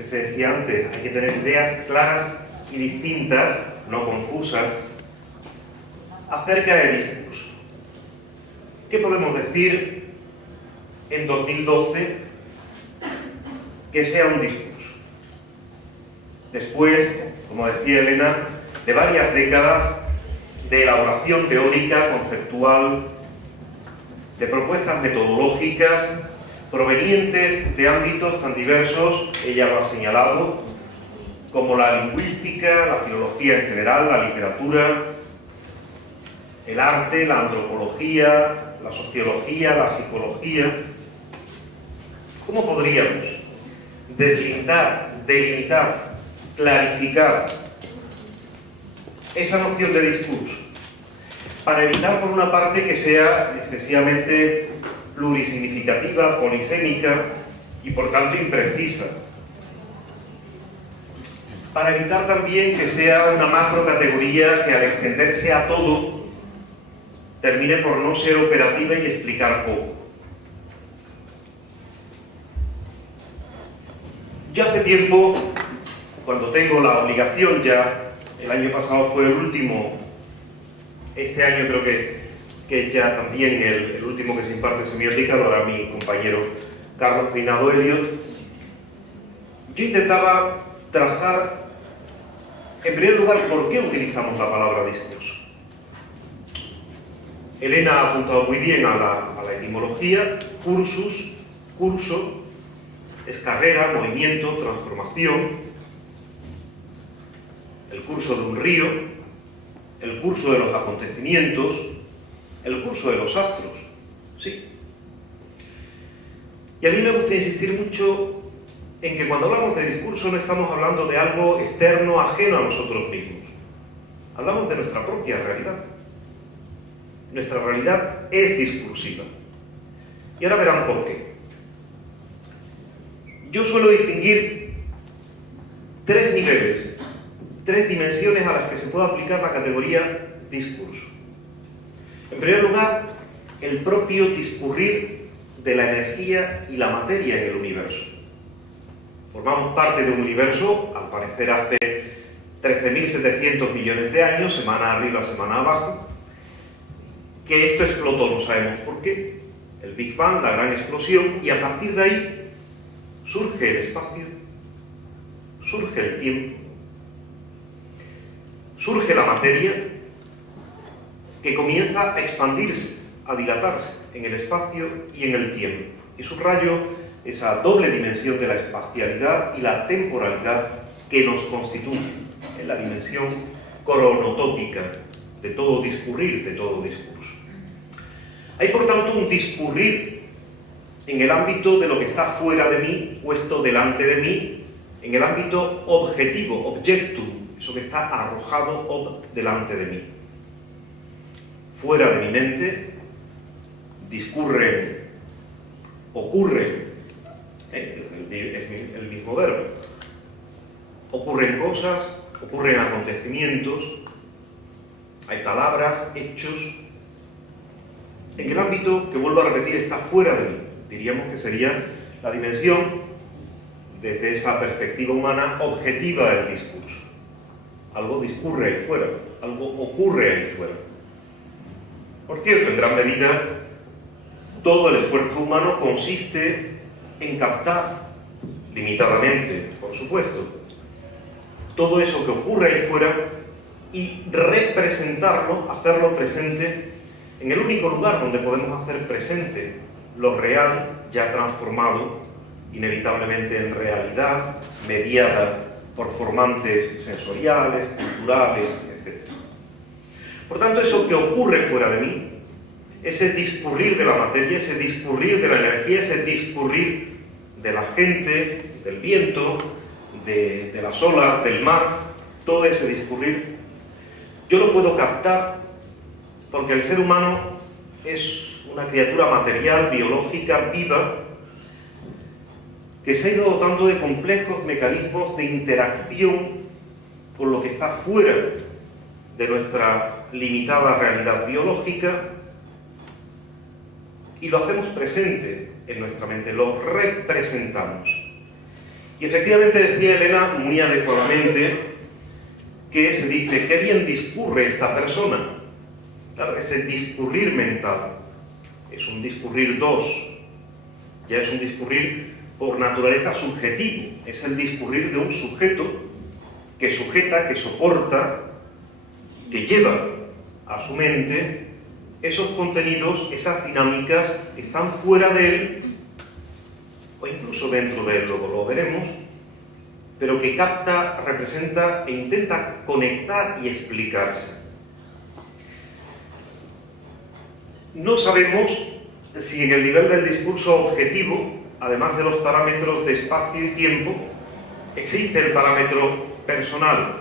que se decía antes, hay que tener ideas claras y distintas, no confusas, acerca del discurso. ¿Qué podemos decir en 2012 que sea un discurso? Después, como decía Elena, de varias décadas de elaboración teórica, conceptual, de propuestas metodológicas provenientes de ámbitos tan diversos, ella lo ha señalado, como la lingüística, la filología en general, la literatura, el arte, la antropología, la sociología, la psicología. ¿Cómo podríamos deslindar, delimitar, clarificar esa noción de discurso para evitar, por una parte, que sea excesivamente plurisignificativa, polisémica y, por tanto, imprecisa? Para evitar también que sea una macrocategoría que, al extenderse a todo, termine por no ser operativa y explicar poco. Yo hace tiempo, cuando tengo la obligación ya, el año pasado fue el último, este año creo que ya también el último que se imparte semiótica lo hará mi compañero Carlos Peinado Elliot, yo intentaba trazar, en primer lugar, por qué utilizamos la palabra discurso. Elena ha apuntado muy bien a la etimología. Cursus, curso, es carrera, movimiento, transformación. El curso de un río, el curso de los acontecimientos, el curso de los astros, sí. Y a mí me gusta insistir mucho en que cuando hablamos de discurso no estamos hablando de algo externo, ajeno a nosotros mismos. Hablamos de nuestra propia realidad. Nuestra realidad es discursiva. Y ahora verán por qué. Yo suelo distinguir tres niveles, tres dimensiones a las que se puede aplicar la categoría discurso. En primer lugar, el propio discurrir de la energía y la materia en el universo. Formamos parte de un universo, al parecer hace 13.700 millones de años, semana arriba, semana abajo, que esto explotó, no sabemos por qué, el Big Bang, la gran explosión, y a partir de ahí surge el espacio, surge el tiempo, surge la materia, que comienza a expandirse, a dilatarse en el espacio y en el tiempo. Y subrayo esa doble dimensión de la espacialidad y la temporalidad que nos constituye, en la dimensión cronotópica de todo discurrir, de todo discurso. Hay, por tanto, un discurrir en el ámbito de lo que está fuera de mí, puesto delante de mí, en el ámbito objetivo, objectum, eso que está arrojado delante de mí. Fuera de mi mente discurren, ocurren, es el mismo verbo, ocurren cosas, ocurren acontecimientos, hay palabras, hechos. En el ámbito que, vuelvo a repetir, está fuera de mí, diríamos que sería la dimensión, desde esa perspectiva humana, objetiva del discurso. Algo discurre ahí fuera, algo ocurre ahí fuera. Por cierto, en gran medida, todo el esfuerzo humano consiste en captar, limitadamente, por supuesto, todo eso que ocurre ahí fuera y representarlo, hacerlo presente en el único lugar donde podemos hacer presente lo real, ya transformado, inevitablemente en realidad, mediada por formantes sensoriales, culturales, etc. Por tanto, eso que ocurre fuera de mí, ese discurrir de la materia, ese discurrir de la energía, ese discurrir de la gente, del viento, de las olas, del mar, todo ese discurrir, yo lo puedo captar porque el ser humano es una criatura material, biológica, viva, que se ha ido dotando de complejos mecanismos de interacción con lo que está fuera de nuestra limitada realidad biológica, y lo hacemos presente en nuestra mente, lo representamos. Y efectivamente decía Elena muy adecuadamente que se dice, qué bien discurre esta persona. Claro, ese discurrir mental es un discurrir dos, ya es un discurrir por naturaleza subjetivo, es el discurrir de un sujeto que sujeta, que soporta, que lleva a su mente esos contenidos, esas dinámicas que están fuera de él o incluso dentro de él, luego lo veremos, pero que capta, representa e intenta conectar y explicarse. No sabemos si en el nivel del discurso objetivo, además de los parámetros de espacio y tiempo, existe el parámetro personal.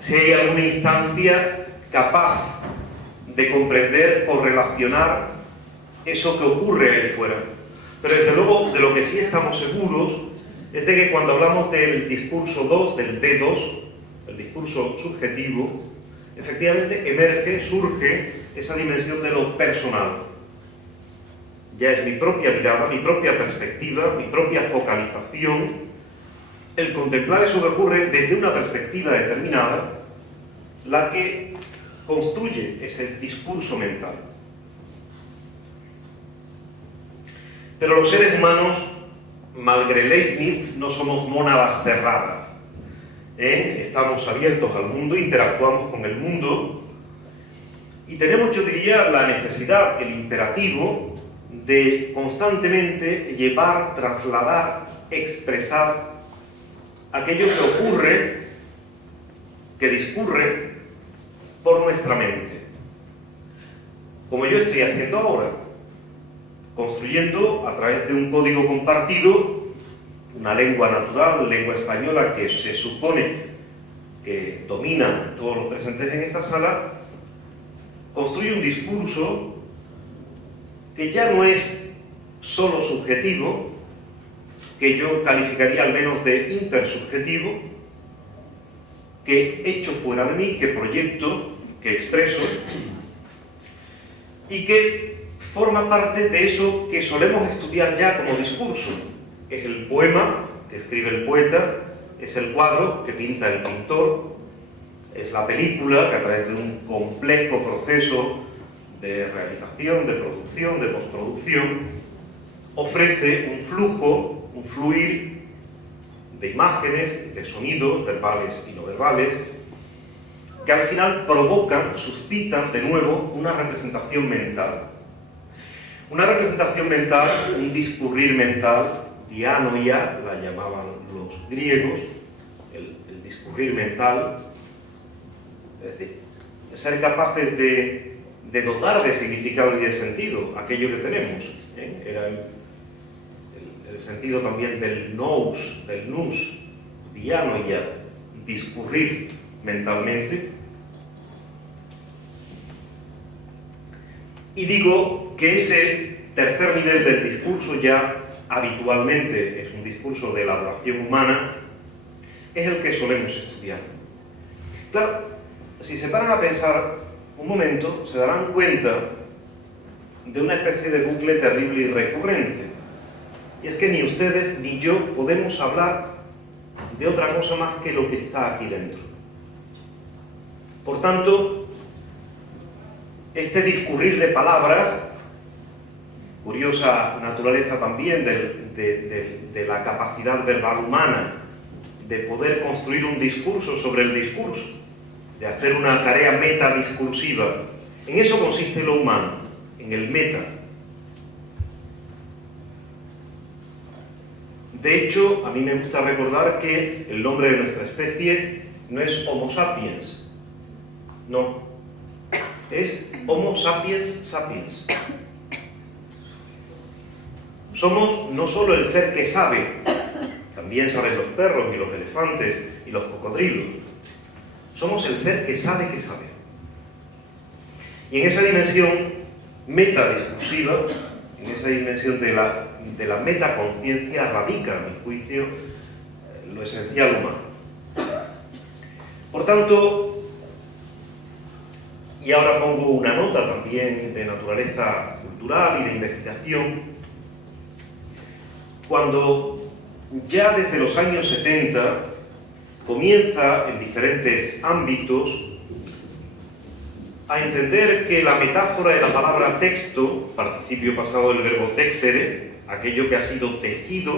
Si hay alguna instancia capaz de comprender o relacionar eso que ocurre ahí fuera. Pero desde luego, de lo que sí estamos seguros es de que cuando hablamos del discurso 2, del D2, el discurso subjetivo, efectivamente emerge, surge esa dimensión de lo personal. Ya es mi propia mirada, mi propia perspectiva, mi propia focalización, el contemplar eso que ocurre desde una perspectiva determinada, la que construye ese discurso mental. Pero los seres humanos, malgré Leibniz, no somos mónadas cerradas. Estamos abiertos al mundo, interactuamos con el mundo y tenemos, yo diría, la necesidad, el imperativo de constantemente llevar, trasladar, expresar aquello que ocurre, que discurre por nuestra mente. Como yo estoy haciendo ahora, construyendo a través de un código compartido una lengua natural, lengua española, que se supone que domina todos los presentes en esta sala, construye un discurso que ya no es solo subjetivo, que yo calificaría al menos de intersubjetivo, que echo fuera de mí, que proyecto, que expreso, y que forma parte de eso que solemos estudiar ya como discurso. Es el poema que escribe el poeta, es el cuadro que pinta el pintor, es la película que a través de un complejo proceso de realización, de producción, de postproducción, ofrece un flujo, un fluir de imágenes, de sonidos, verbales y no verbales, que al final provocan, suscitan de nuevo una representación mental. Una representación mental, un discurrir mental, dianoia, la llamaban los griegos, el discurrir mental, es decir, ser capaces de dotar de significado y de sentido aquello que tenemos. Era el sentido también del nous, del nous, dianoia, discurrir mentalmente. Y digo que ese tercer nivel del discurso ya habitualmente es un discurso de elaboración humana, es el que solemos estudiar. Claro, si se paran a pensar un momento, se darán cuenta de una especie de bucle terrible y recurrente. Y es que ni ustedes ni yo podemos hablar de otra cosa más que lo que está aquí dentro. Por tanto, este discurrir de palabras, curiosa naturaleza también de la capacidad verbal humana de poder construir un discurso sobre el discurso, de hacer una tarea metadiscursiva. En eso consiste lo humano, en el meta. De hecho, a mí me gusta recordar que el nombre de nuestra especie no es Homo sapiens, no, es Homo sapiens sapiens. Somos no solo el ser que sabe, también saben los perros y los elefantes y los cocodrilos. Somos el ser que sabe que sabe. Y en esa dimensión metadiscursiva, en esa dimensión de la metaconciencia radica, a mi juicio, lo esencial humano. Por tanto, y ahora pongo una nota también de naturaleza cultural y de investigación, cuando ya desde los años 70 comienza en diferentes ámbitos a entender que la metáfora de la palabra texto, participio pasado del verbo texere, aquello que ha sido tejido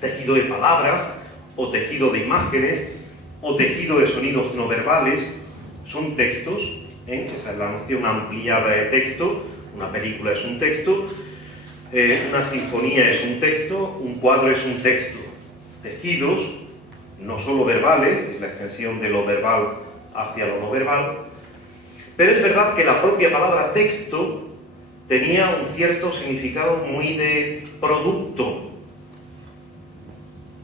de palabras, o tejido de imágenes, o tejido de sonidos no verbales, son textos, esa es la noción ampliada de texto. Una película es un texto, una sinfonía es un texto, un cuadro es un texto. Tejidos, no solo verbales, la extensión de lo verbal hacia lo no verbal, pero es verdad que la propia palabra texto tenía un cierto significado muy de producto,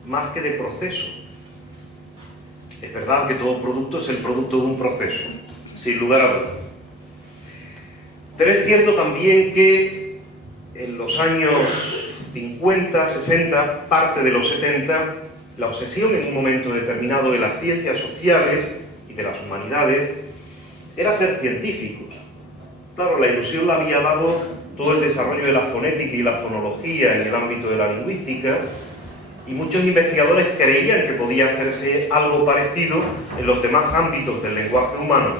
más que de proceso. Es verdad que todo producto es el producto de un proceso, sin lugar a dudas. Pero es cierto también que en los años 50, 60, parte de los 70, la obsesión en un momento determinado de las ciencias sociales y de las humanidades era ser científicos. Claro, la ilusión la había dado todo el desarrollo de la fonética y la fonología en el ámbito de la lingüística, y muchos investigadores creían que podía hacerse algo parecido en los demás ámbitos del lenguaje humano.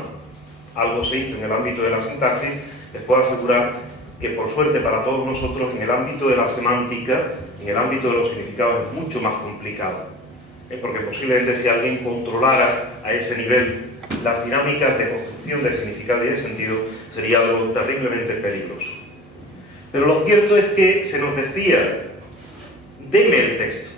Algo se hizo en el ámbito de la sintaxis. Les puedo asegurar que, por suerte para todos nosotros, en el ámbito de la semántica, en el ámbito de los significados, es mucho más complicado. Porque posiblemente si alguien controlara a ese nivel las dinámicas de construcción de significado y de sentido, sería algo terriblemente peligroso. Pero lo cierto es que se nos decía: deme el texto,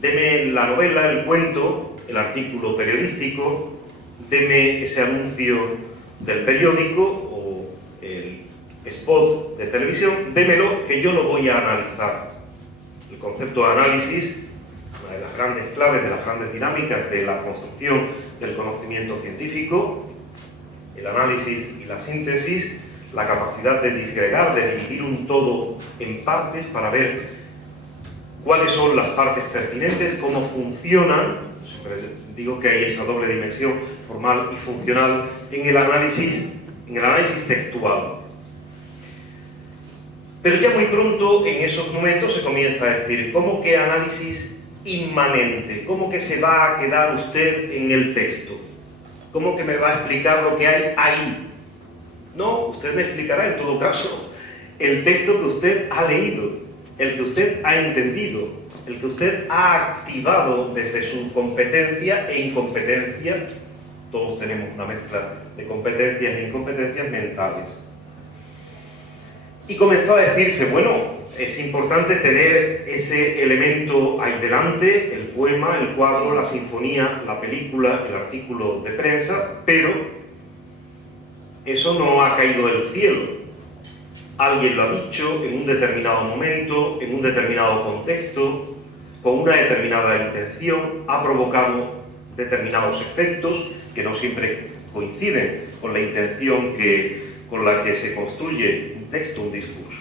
deme la novela, el cuento, el artículo periodístico, deme ese anuncio del periódico o el spot de televisión, démelo que yo lo voy a analizar. El concepto de análisis, una de las grandes claves, de las grandes dinámicas de la construcción del conocimiento científico, el análisis y la síntesis, la capacidad de disgregar, de dividir un todo en partes para ver cuáles son las partes pertinentes, cómo funcionan. Siempre digo que hay esa doble dimensión, formal y funcional, en el análisis textual. Pero ya muy pronto, en esos momentos, se comienza a decir: ¿cómo que análisis inmanente? ¿Cómo que se va a quedar usted en el texto? ¿Cómo que me va a explicar lo que hay ahí? No, usted me explicará en todo caso el texto que usted ha leído, el que usted ha entendido, el que usted ha activado desde su competencia e incompetencia. Todos tenemos una mezcla de competencias e incompetencias mentales. Y comenzó a decirse: bueno, es importante tener ese elemento ahí delante, el poema, el cuadro, la sinfonía, la película, el artículo de prensa, pero eso no ha caído del cielo. Alguien lo ha dicho en un determinado momento, en un determinado contexto, con una determinada intención, ha provocado determinados efectos que no siempre coinciden con la intención con la que se construye un texto, un discurso.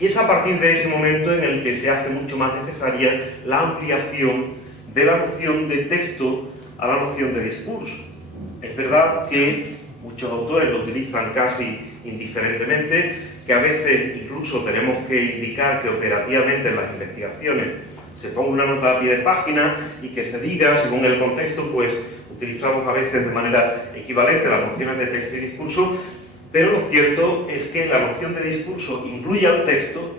Y es a partir de ese momento en el que se hace mucho más necesaria la ampliación de la noción de texto a la noción de discurso. Es verdad que muchos autores lo utilizan casi indiferentemente, que a veces incluso tenemos que indicar que operativamente en las investigaciones se ponga una nota a pie de página y que se diga, según el contexto, pues utilizamos a veces de manera equivalente las nociones de texto y discurso, pero lo cierto es que la noción de discurso incluye al texto,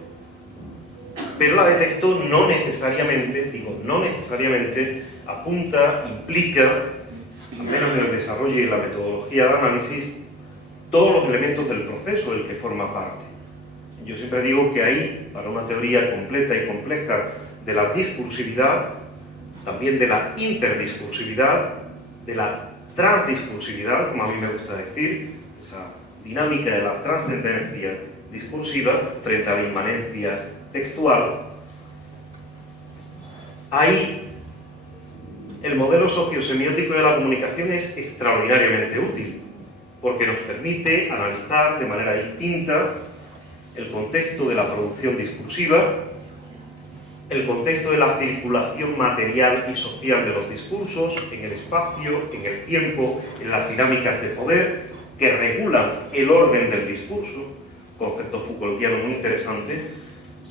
pero la de texto no necesariamente apunta, implica, al menos en el desarrollo y la metodología de análisis, todos los elementos del proceso del que forma parte. Yo siempre digo que ahí, para una teoría completa y compleja de la discursividad, también de la interdiscursividad, de la transdiscursividad, como a mí me gusta decir, esa dinámica de la trascendencia discursiva frente a la inmanencia textual, ahí el modelo sociosemiótico de la comunicación es extraordinariamente útil, porque nos permite analizar de manera distinta el contexto de la producción discursiva, el contexto de la circulación material y social de los discursos en el espacio, en el tiempo, en las dinámicas de poder que regulan el orden del discurso, concepto Foucaultiano muy interesante,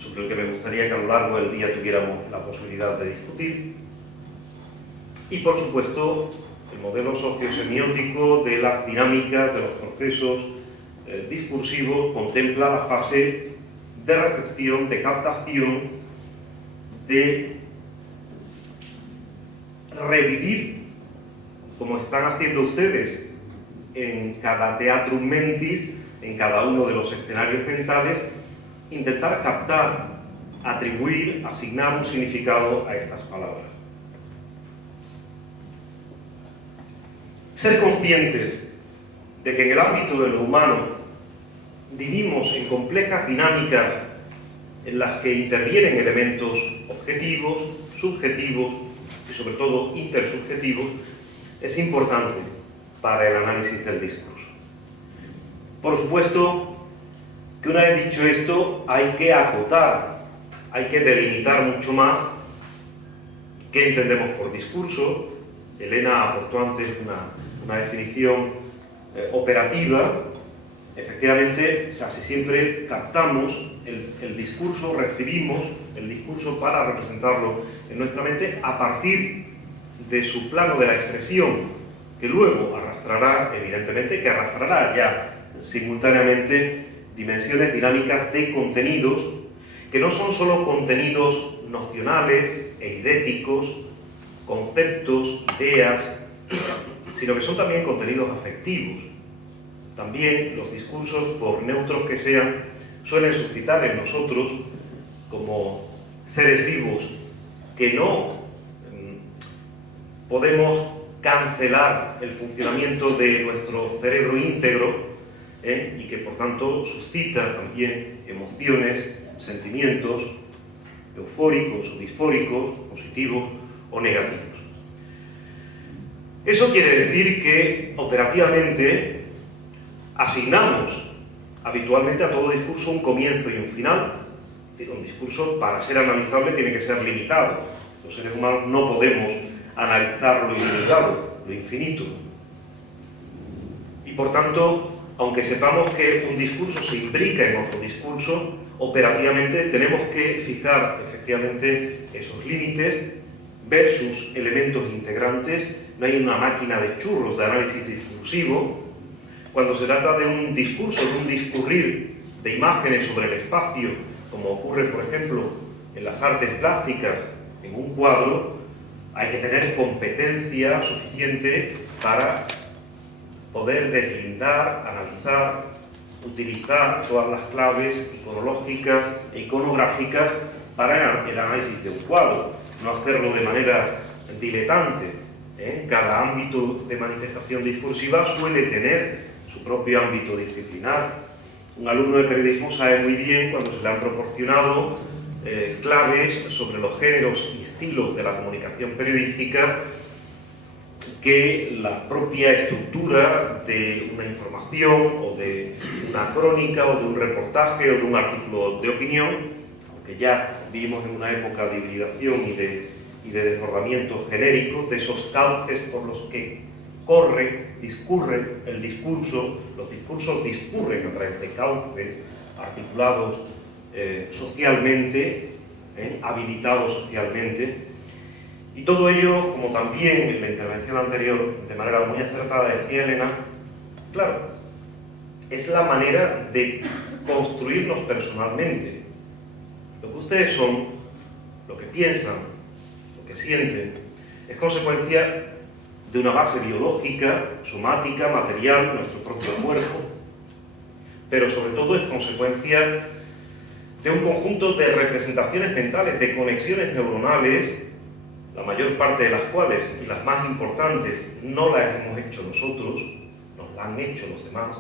sobre el que me gustaría que a lo largo del día tuviéramos la posibilidad de discutir. Y, por supuesto, el modelo sociosemiótico de las dinámicas, de los procesos discursivos, contempla la fase de recepción, de captación, de revivir, como están haciendo ustedes en cada teatrum mentis, en cada uno de los escenarios mentales, intentar captar, atribuir, asignar un significado a estas palabras. Ser conscientes de que en el ámbito de lo humano vivimos en complejas dinámicas en las que intervienen elementos objetivos, subjetivos y sobre todo intersubjetivos, es importante para el análisis del discurso. Por supuesto que una vez dicho esto hay que acotar, hay que delimitar mucho más qué entendemos por discurso. Elena aportó antes una definición operativa. Efectivamente, casi siempre captamos el discurso, recibimos el discurso para representarlo en nuestra mente a partir de su plano de la expresión, que luego arrastrará, evidentemente, que arrastrará ya simultáneamente dimensiones dinámicas de contenidos, que no son solo contenidos nocionales e idéticos, conceptos, ideas, sino que son también contenidos afectivos. También los discursos, por neutros que sean, suelen suscitar en nosotros, como seres vivos, que no podemos cancelar el funcionamiento de nuestro cerebro íntegro, y que por tanto suscita también emociones, sentimientos eufóricos o disfóricos, positivos o negativos. Eso quiere decir que operativamente asignamos habitualmente a todo discurso un comienzo y un final. Un discurso, para ser analizable, tiene que ser limitado. Los seres humanos no podemos analizar lo ilimitado, lo infinito. Y por tanto, aunque sepamos que un discurso se imbrica en otro discurso, operativamente tenemos que fijar efectivamente esos límites, ver sus elementos integrantes. No hay una máquina de churros de análisis discursivo. Cuando se trata de un discurso, de un discurrir de imágenes sobre el espacio, como ocurre, por ejemplo, en las artes plásticas, en un cuadro, hay que tener competencia suficiente para poder deslindar, analizar, utilizar todas las claves iconológicas e iconográficas para el análisis de un cuadro, no hacerlo de manera diletante. Cada ámbito de manifestación discursiva suele tener su propio ámbito disciplinar. Un alumno de periodismo sabe muy bien, cuando se le han proporcionado claves sobre los géneros y estilos de la comunicación periodística, que la propia estructura de una información o de una crónica o de un reportaje o de un artículo de opinión, aunque ya vivimos en una época de hibridación y de desbordamientos genéricos, de esos cauces por los que discurre el discurso, los discursos discurren a través de cauces articulados socialmente, habilitados socialmente, y todo ello, como también en la intervención anterior, de manera muy acertada decía Elena, claro, es la manera de construirnos personalmente. Lo que ustedes son, lo que piensan, lo que sienten, es consecuencia de una base biológica, somática, material, nuestro propio cuerpo, pero sobre todo es consecuencia de un conjunto de representaciones mentales, de conexiones neuronales, la mayor parte de las cuales, y las más importantes, no las hemos hecho nosotros, nos las han hecho los demás,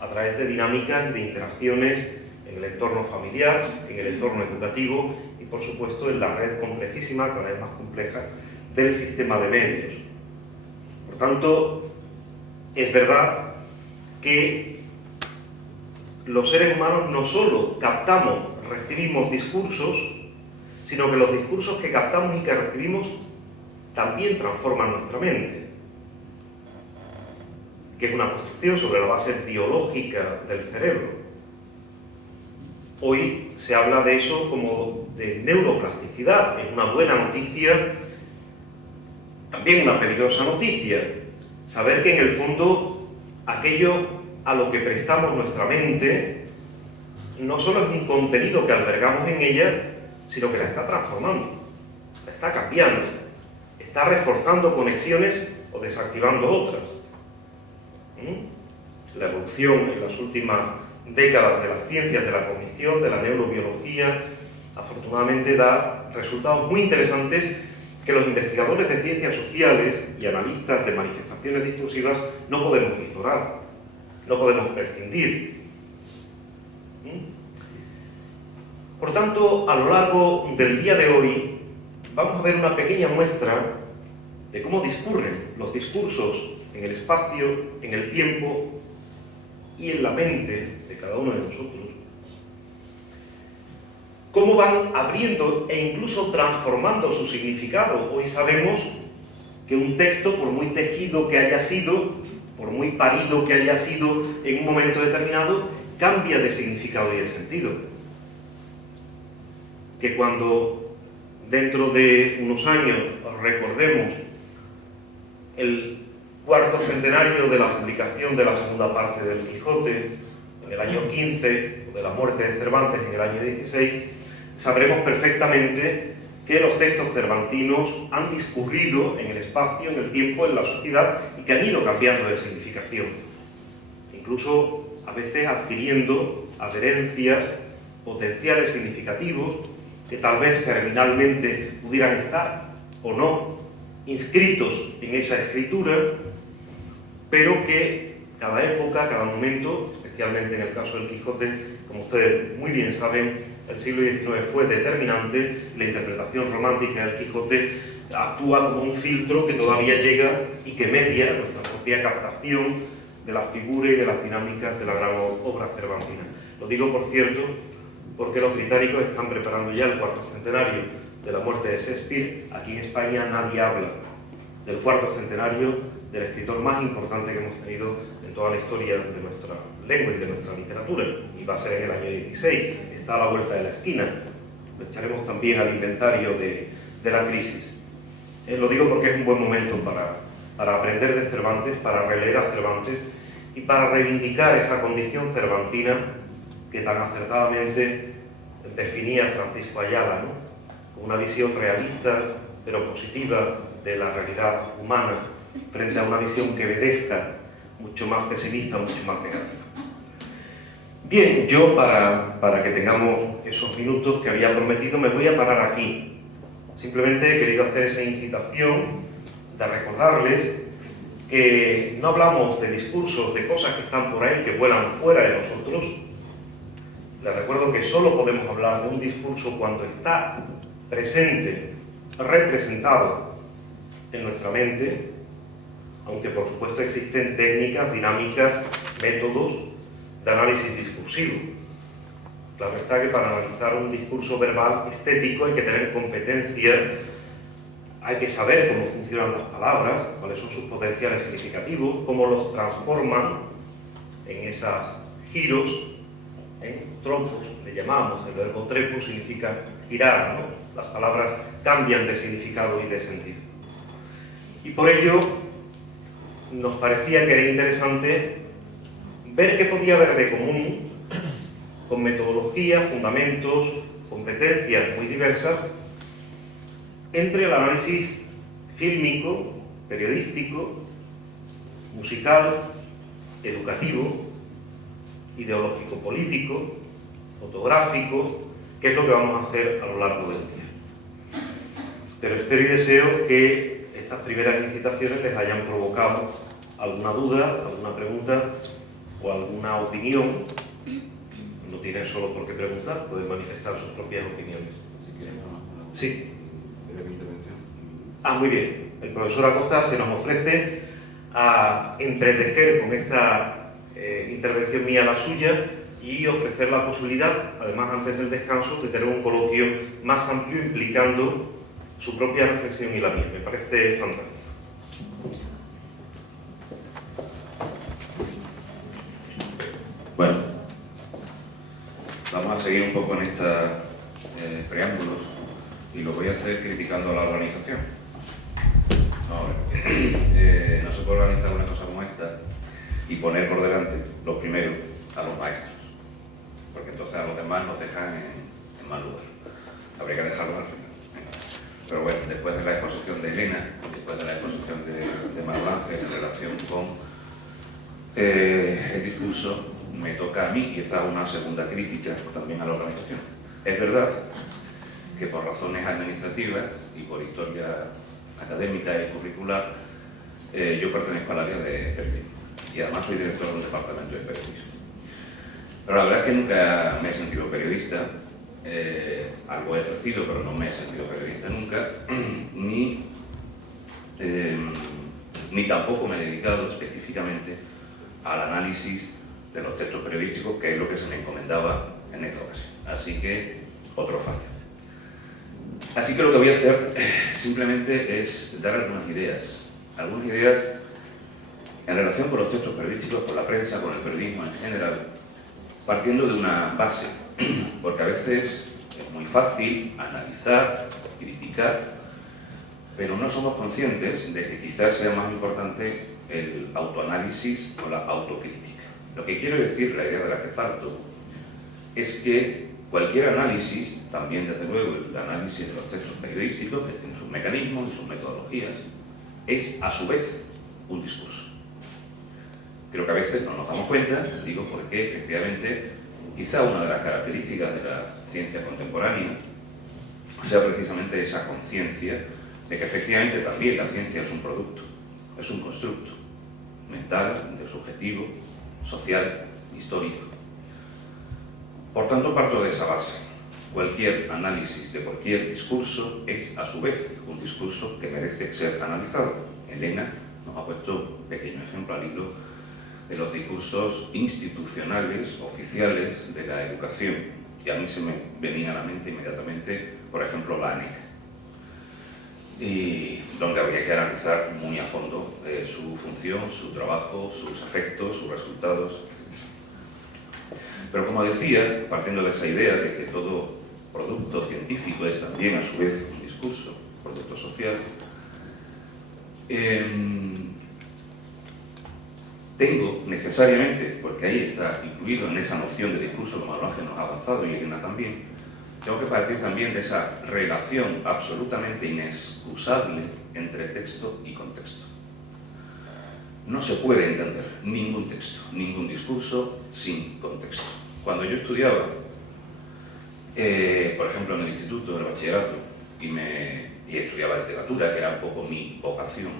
a través de dinámicas y de interacciones en el entorno familiar, en el entorno educativo y, por supuesto, en la red complejísima, cada vez más compleja, del sistema de medios. Por tanto, es verdad que los seres humanos no solo captamos, recibimos discursos, sino que los discursos que captamos y que recibimos también transforman nuestra mente, que es una construcción sobre la base biológica del cerebro. Hoy se habla de eso como de neuroplasticidad. Es una buena noticia, también una peligrosa noticia. Saber que en el fondo aquello a lo que prestamos nuestra mente no solo es un contenido que albergamos en ella, sino que la está transformando, la está cambiando, está reforzando conexiones o desactivando otras. La evolución en las últimas décadas de las ciencias de la cognición, de la neurobiología, afortunadamente da resultados muy interesantes que los investigadores de ciencias sociales y analistas de manifestaciones discursivas no podemos ignorar, no podemos prescindir. Por tanto, a lo largo del día de hoy vamos a ver una pequeña muestra de cómo discurren los discursos en el espacio, en el tiempo y en la mente de cada uno de nosotros. Cómo van abriendo e incluso transformando su significado. Hoy sabemos que un texto, por muy tejido que haya sido, por muy parido que haya sido en un momento determinado, cambia de significado y de sentido. Que cuando dentro de unos años recordemos el cuarto centenario de la publicación de la segunda parte del Quijote, en el año 15, o de la muerte de Cervantes en el año 16, sabremos perfectamente que los textos cervantinos han discurrido en el espacio, en el tiempo, en la sociedad y que han ido cambiando de significación, incluso a veces adquiriendo adherencias, potenciales significativos que tal vez germinalmente pudieran estar o no inscritos en esa escritura, pero que cada época, cada momento, especialmente en el caso del Quijote, como ustedes muy bien saben, el siglo XIX fue determinante. La interpretación romántica del Quijote actúa como un filtro que todavía llega y que media nuestra propia captación de la figura y de las dinámicas de la gran obra cervantina. Lo digo, por cierto, porque los británicos están preparando ya el cuarto centenario de la muerte de Shakespeare. Aquí en España nadie habla del cuarto centenario del escritor más importante que hemos tenido en toda la historia de nuestra lengua y de nuestra literatura, y va a ser en el año 16, está a la vuelta de la esquina. Lo echaremos también al inventario de la crisis. Lo digo porque es un buen momento para aprender de Cervantes, para releer a Cervantes y para reivindicar esa condición cervantina que tan acertadamente definía Francisco Ayala, ¿no? Con una visión realista, pero positiva, de la realidad humana, frente a una visión quevedesca, mucho más pesimista, mucho más negativa. Bien, yo para que tengamos esos minutos que había prometido, me voy a parar aquí. Simplemente he querido hacer esa incitación de recordarles que no hablamos de discursos, de cosas que están por ahí, que vuelan fuera de nosotros. Les recuerdo que solo podemos hablar de un discurso cuando está presente, representado en nuestra mente, aunque por supuesto existen técnicas, dinámicas, métodos de análisis discursivo. Claro está que para analizar un discurso verbal estético hay que tener competencia, hay que saber cómo funcionan las palabras, cuáles son sus potenciales significativos, cómo los transforman en esos giros, en trompos, le llamamos. El verbo trepo significa girar, ¿no? Las palabras cambian de significado y de sentido. Y por ello nos parecía que era interesante ver qué podía haber de común con metodologías, fundamentos, competencias muy diversas entre el análisis fílmico, periodístico, musical, educativo, ideológico-político, fotográfico, que es lo que vamos a hacer a lo largo del día. Pero espero y deseo que estas primeras incitaciones les hayan provocado alguna duda, alguna pregunta o alguna opinión. No tienen solo por qué preguntar, pueden manifestar sus propias opiniones. Si quieren, sí. Breve intervención. Muy bien. El profesor Acosta se nos ofrece a entretejer con esta intervención mía la suya y ofrecer la posibilidad, además antes del descanso, de tener un coloquio más amplio implicando su propia reflexión y la mía. Me parece fantástico. Bueno, vamos a seguir. seguir un poco en estos preámbulos y lo voy a hacer criticando a la organización. No se puede organizar una cosa como esta y poner por delante, lo primero, a los maestros, porque entonces a los demás nos dejan en mal lugar. Habría que dejarlos al final. Pero bueno, después de la exposición de Elena, después de la exposición de Manuel Ángel en relación con el discurso, me toca a mí, y esta es una segunda crítica también a la organización. Es verdad que por razones administrativas y por historia académica y curricular, yo pertenezco al área de periodismo y además soy director de un departamento de periodismo. Pero la verdad es que nunca me he sentido periodista, algo he ejercido, pero no me he sentido periodista nunca, ni tampoco me he dedicado específicamente al análisis de los textos periodísticos, que es lo que se me encomendaba en esta ocasión. Así que, otro fallo. Así que lo que voy a hacer simplemente es dar algunas ideas en relación con los textos periodísticos, con la prensa, con el periodismo en general, partiendo de una base, porque a veces es muy fácil analizar, criticar, pero no somos conscientes de que quizás sea más importante el autoanálisis o la autocrítica. Lo que quiero decir, la idea de la que parto, es que cualquier análisis, también desde luego el análisis de los textos periodísticos, que tiene sus mecanismos y sus metodologías, es a su vez un discurso. Creo que a veces no nos damos cuenta, digo, porque efectivamente quizá una de las características de la ciencia contemporánea sea precisamente esa conciencia de que efectivamente también la ciencia es un producto, es un constructo mental, de subjetivo, social, histórico. Por tanto, parto de esa base. Cualquier análisis de cualquier discurso es, a su vez, un discurso que merece ser analizado. Elena nos ha puesto un pequeño ejemplo al hilo de los discursos institucionales, oficiales de la educación. Y a mí se me venía a la mente inmediatamente, por ejemplo, la ANEC, y donde habría que analizar muy a fondo su función, su trabajo, sus efectos, sus resultados, etc. Pero como decía, partiendo de esa idea de que todo producto científico es también a su vez un discurso, producto social, tengo necesariamente, porque ahí está incluido en esa noción de discurso que Manuel Ángel nos ha avanzado y Elena también, tengo que partir también de esa relación absolutamente inexcusable entre texto y contexto. No se puede entender ningún texto, ningún discurso sin contexto. Cuando yo estudiaba, por ejemplo, en el instituto, en el bachillerato, y estudiaba literatura, que era un poco mi vocación,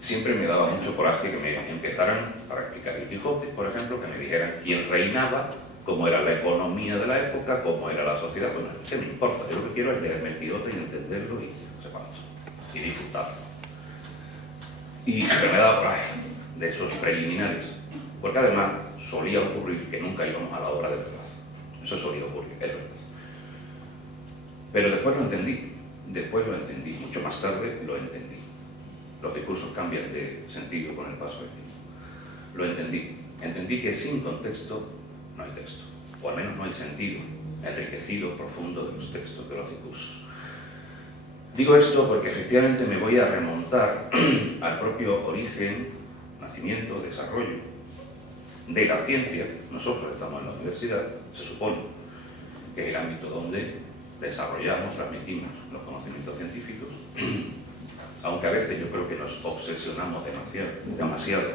siempre me daba mucho coraje que me empezaran, para explicar el Quijote, por ejemplo, que me dijeran quién reinaba, cómo era la economía de la época, cómo era la sociedad. Bueno, ¿qué me importa? Yo lo que quiero es leerme el Quijote y entenderlo y no sé cuánto, y disfrutarlo. Y se me daba coraje de esos preliminares, porque además solía ocurrir que nunca íbamos a la obra de verdad. Eso solía ocurrir, es verdad. Pero después lo entendí, mucho más tarde lo entendí. Los discursos cambian de sentido con el paso del tiempo. Lo entendí que sin contexto no hay texto, o al menos no hay sentido enriquecido, profundo de los textos, de los discursos. Digo esto porque efectivamente me voy a remontar al propio origen, nacimiento, desarrollo de la ciencia. Nosotros estamos en la universidad, se supone que es el ámbito donde desarrollamos, transmitimos los conocimientos científicos, aunque a veces yo creo que nos obsesionamos demasiado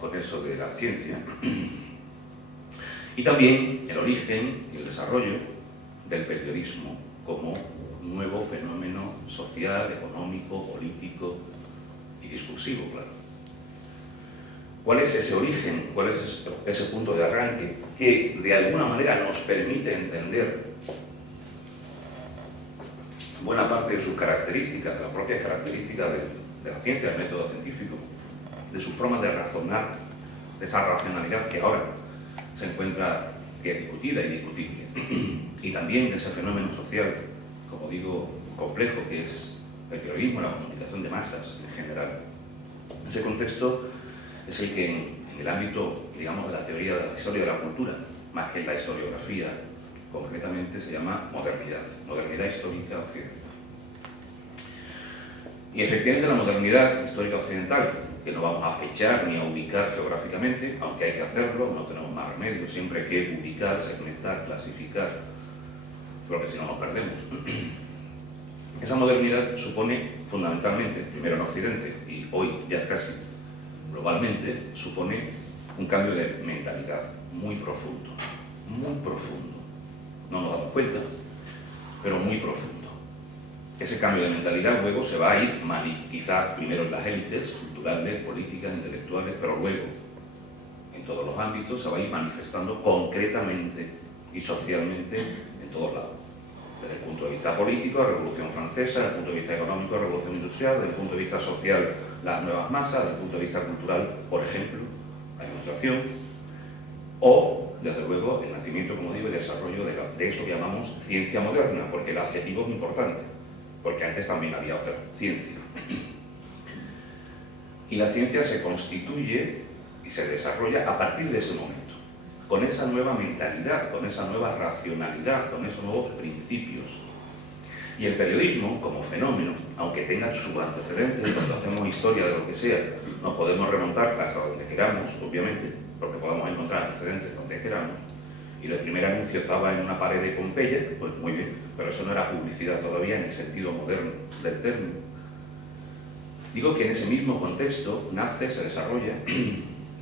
con eso de la ciencia. Y también el origen y el desarrollo del periodismo como nuevo fenómeno social, económico, político y discursivo, claro. ¿Cuál es ese origen? ¿Cuál es ese punto de arranque que de alguna manera nos permite entender buena parte de sus características, las propias características de la ciencia, del método científico, de su forma de razonar, de esa racionalidad que ahora se encuentra que es discutida y discutible, y también de ese fenómeno social, como digo, complejo que es el periodismo, la comunicación de masas en general? Ese contexto es el que en el ámbito, digamos, de la teoría de la historia de la cultura más que en la historiografía, concretamente se llama modernidad, modernidad histórica occidental. Y efectivamente la modernidad histórica occidental, que no vamos a fechar ni a ubicar geográficamente, aunque hay que hacerlo, no tenemos más remedio, siempre hay que ubicar, segmentar, clasificar, porque si no nos perdemos. Esa modernidad supone fundamentalmente, primero en Occidente y hoy ya casi globalmente, supone un cambio de mentalidad muy profundo, muy profundo. No nos damos cuenta, pero muy profundo. Ese cambio de mentalidad luego se va a ir, quizás primero en las élites culturales, políticas, intelectuales, pero luego en todos los ámbitos se va a ir manifestando concretamente y socialmente en todos lados. Desde el punto de vista político, la Revolución Francesa; desde el punto de vista económico, la Revolución Industrial; desde el punto de vista social, las nuevas masas; desde el punto de vista cultural, por ejemplo, la Ilustración; o, desde luego, el nacimiento, como digo, y desarrollo de eso que llamamos ciencia moderna, porque el adjetivo es importante, porque antes también había otra ciencia. Y la ciencia se constituye y se desarrolla a partir de ese momento, con esa nueva mentalidad, con esa nueva racionalidad, con esos nuevos principios. Y el periodismo, como fenómeno, aunque tenga sus antecedentes, cuando hacemos historia de lo que sea, nos podemos remontar hasta donde queramos, obviamente, porque podamos encontrar antecedentes donde queramos, y el primer anuncio estaba en una pared de Pompeya, pues muy bien, pero eso no era publicidad todavía en el sentido moderno del término. Digo que en ese mismo contexto nace, se desarrolla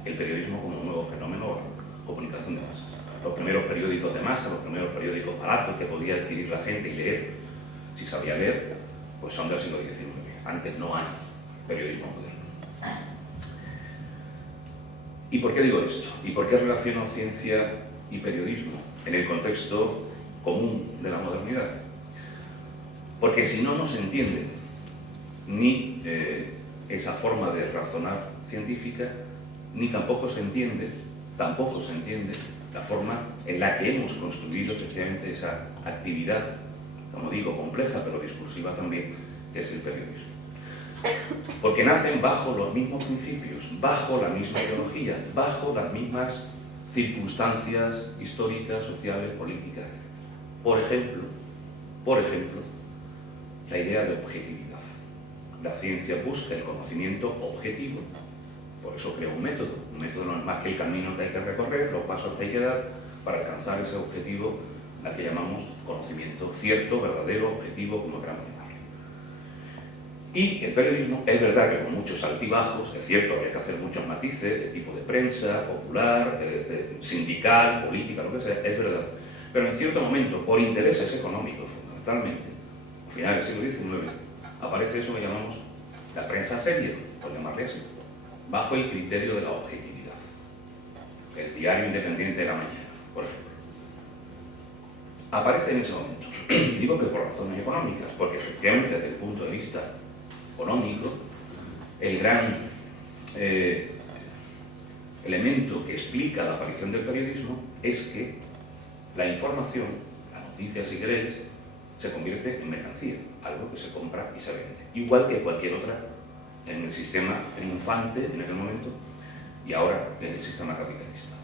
el periodismo como un nuevo fenómeno, comunicación de masas. Los primeros periódicos de masa, los primeros periódicos baratos que podía adquirir la gente y leer, si sabía leer, pues son del siglo XIX. Antes no hay periodismo moderno. ¿Y por qué digo esto? ¿Y por qué relaciono ciencia y periodismo en el contexto común de la modernidad? Porque si no, no se entiende ni esa forma de razonar científica, ni tampoco se entiende la forma en la que hemos construido efectivamente esa actividad, como digo, compleja pero discursiva también, que es el periodismo. Porque nacen bajo los mismos principios, bajo la misma ideología, bajo las mismas circunstancias históricas, sociales, políticas, etc. Por ejemplo, la idea de objetividad. La ciencia busca el conocimiento objetivo, por eso crea un método. Un método no es más que el camino que hay que recorrer, los pasos que hay que dar para alcanzar ese objetivo, al que llamamos conocimiento cierto, verdadero, objetivo, como queramos llamarlo. Y el periodismo, es verdad que con muchos altibajos, es cierto, habría que hacer muchos matices de tipo de prensa, popular, sindical, política, lo que sea, es verdad. Pero en cierto momento, por intereses económicos fundamentalmente, al final del siglo XIX, aparece eso que llamamos la prensa seria, por llamarle así, bajo el criterio de la objetividad. El diario Independiente de la Mañana, por ejemplo. Aparece en ese momento. Digo que por razones económicas, porque efectivamente desde el punto de vista económico, el gran elemento que explica la aparición del periodismo es que la información, la noticia si queréis, se convierte en mercancía, algo que se compra y se vende, igual que cualquier otra en el sistema triunfante en aquel momento y ahora en el sistema capitalista.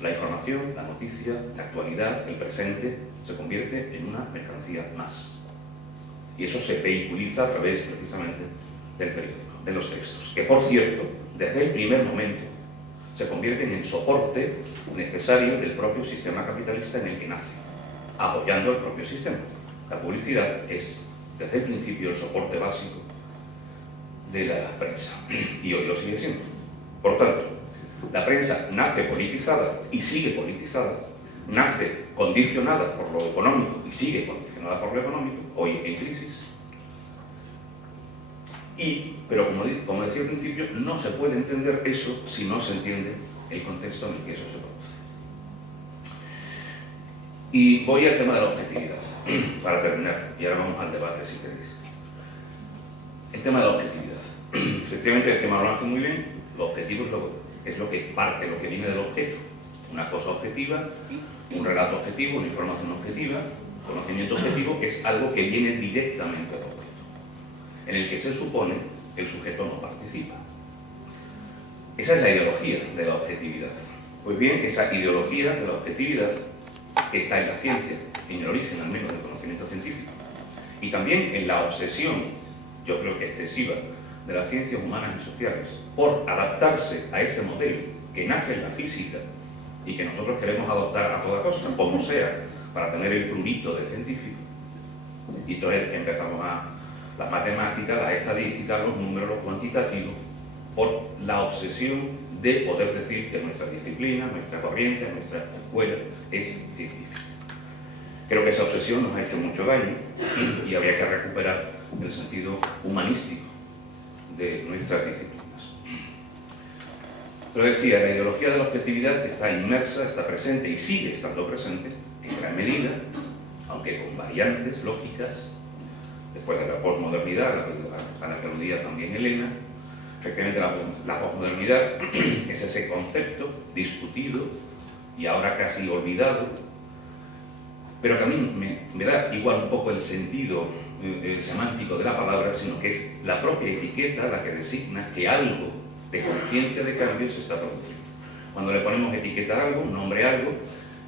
La información, la noticia, la actualidad, el presente, se convierte en una mercancía más. Y eso se vehiculiza a través, precisamente, del periódico, de los textos, que, por cierto, desde el primer momento, se convierten en soporte necesario del propio sistema capitalista en el que nace, apoyando el propio sistema. La publicidad es, desde el principio, el soporte básico de la prensa, y hoy lo sigue siendo. Por tanto, la prensa nace politizada y sigue politizada, nace condicionada por lo económico y sigue condicionada por lo económico, hoy en crisis. Pero como decía al principio, no se puede entender eso si no se entiende el contexto en el que eso se produce. Y voy al tema de la objetividad, para terminar, y ahora vamos al debate si queréis. El tema de la objetividad. Efectivamente, decía Manuel Ángel muy bien, lo objetivo es lo que parte, lo que viene del objeto. Una cosa objetiva, un relato objetivo, una información objetiva, conocimiento objetivo, es algo que viene directamente del objeto, en el que se supone que el sujeto no participa. Esa es la ideología de la objetividad. Pues bien, esa ideología de la objetividad que está en la ciencia, en el origen al menos del conocimiento científico, y también en la obsesión, yo creo que excesiva, de las ciencias humanas y sociales, por adaptarse a ese modelo que nace en la física y que nosotros queremos adoptar a toda costa, como sea, para tener el prurito de científico. Y entonces empezamos a las matemáticas, las estadísticas, los números, los cuantitativos, por la obsesión de poder decir que nuestra disciplina, nuestra corriente, nuestra escuela es científica. Creo que esa obsesión nos ha hecho mucho daño y habría que recuperar el sentido humanístico de nuestras disciplinas. Pero decía, la ideología de la objetividad está inmersa, está presente y sigue estando presente en gran medida, aunque con variantes lógicas, después de la posmodernidad, a la que aludía también Elena. Efectivamente, la posmodernidad es ese concepto discutido y ahora casi olvidado, pero que a mí me da igual un poco el sentido semántico de la palabra, sino que es la propia etiqueta la que designa que algo de conciencia de cambio se está produciendo. Cuando le ponemos etiqueta a algo, un nombre a algo,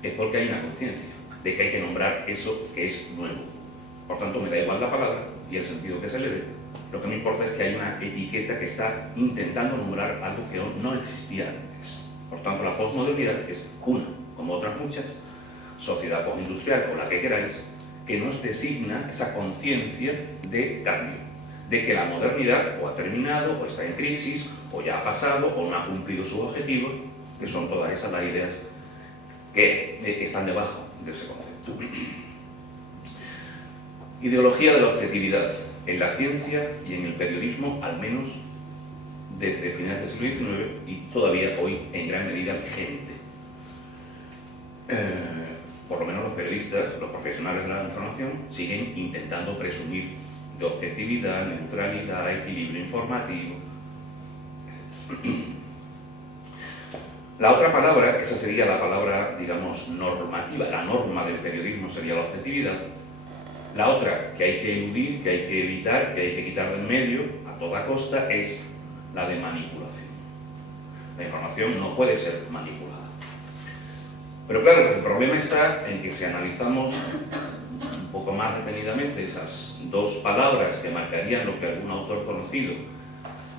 es porque hay una conciencia de que hay que nombrar eso que es nuevo. Por tanto, me da igual la palabra y el sentido que se le dé. Lo que me importa es que hay una etiqueta que está intentando nombrar algo que no existía antes. Por tanto, la posmodernidad es una, como otras muchas, sociedad postindustrial o la que queráis, que nos designa esa conciencia de cambio, de que la modernidad o ha terminado, o está en crisis, o ya ha pasado, o no ha cumplido sus objetivos, que son todas esas las ideas que están debajo de ese concepto. Ideología de la objetividad en la ciencia y en el periodismo, al menos desde finales del siglo XIX y todavía hoy en gran medida vigente. Por lo menos los periodistas, los profesionales de la información, siguen intentando presumir de objetividad, neutralidad, equilibrio informativo. La otra palabra, esa sería la palabra, digamos, normativa, la norma del periodismo sería la objetividad. La otra que hay que eludir, que hay que evitar, que hay que quitar de en medio a toda costa es la de manipulación. La información no puede ser manipulada. Pero claro, el problema está en que si analizamos un poco más detenidamente esas dos palabras que marcarían lo que algún autor conocido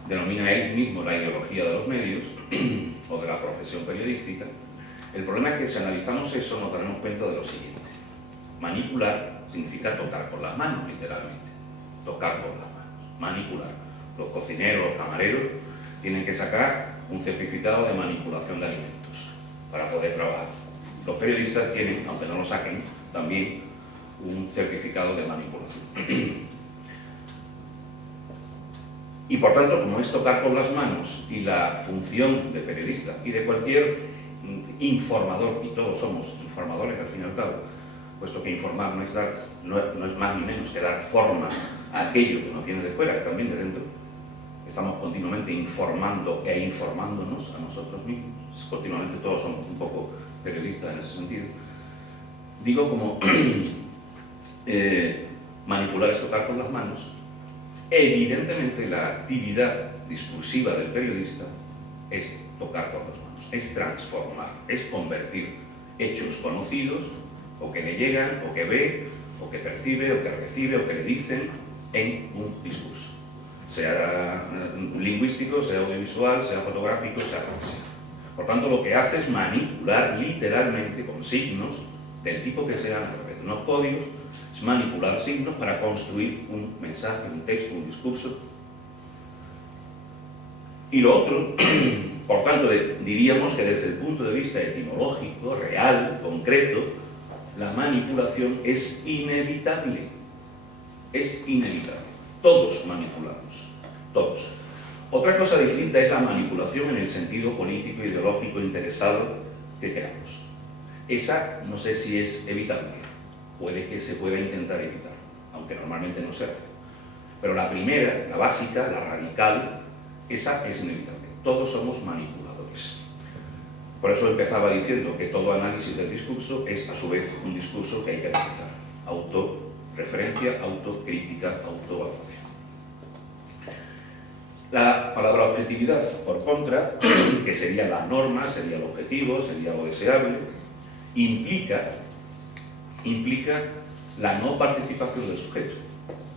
denomina él mismo la ideología de los medios o de la profesión periodística, el problema es que si analizamos eso nos daremos cuenta de lo siguiente. Manipular significa tocar con las manos, literalmente. Tocar con las manos. Manipular. Los cocineros, los camareros tienen que sacar un certificado de manipulación de alimentos para poder trabajar. Los periodistas tienen, aunque no lo saquen, también un certificado de manipulación. Y por tanto, como es tocar con las manos y la función de periodista y de cualquier informador, y todos somos informadores al fin y al cabo, puesto que informar no es más ni menos que dar forma a aquello que nos viene de fuera, que también de dentro, estamos continuamente informando e informándonos a nosotros mismos, continuamente todos somos un poco periodistas en ese sentido. Digo como manipular es tocar con las manos. Evidentemente la actividad discursiva del periodista es tocar con las manos, es transformar, es convertir hechos conocidos, o que le llegan, o que ve, o que percibe, o que recibe, o que le dicen, en un discurso. Sea lingüístico, sea audiovisual, sea fotográfico, sea lo que sea. Por tanto, lo que hace es manipular literalmente con signos del tipo que sean, a través de unos códigos, es manipular signos para construir un mensaje, un texto, un discurso. Y lo otro, por tanto, diríamos que desde el punto de vista etimológico, real, concreto, la manipulación es inevitable. Es inevitable. Todos manipulamos. Todos. Otra cosa distinta es la manipulación en el sentido político, ideológico, interesado que queramos. Esa no sé si es evitable. Puede que se pueda intentar evitar, aunque normalmente no se hace. Pero la primera, la básica, la radical, esa es inevitable. Todos somos manipuladores. Por eso empezaba diciendo que todo análisis del discurso es a su vez un discurso que hay que analizar. Autorreferencia, autocrítica, autoevaluación. La palabra objetividad, por contra, que sería la norma, sería el objetivo, sería lo deseable, implica la no participación del sujeto.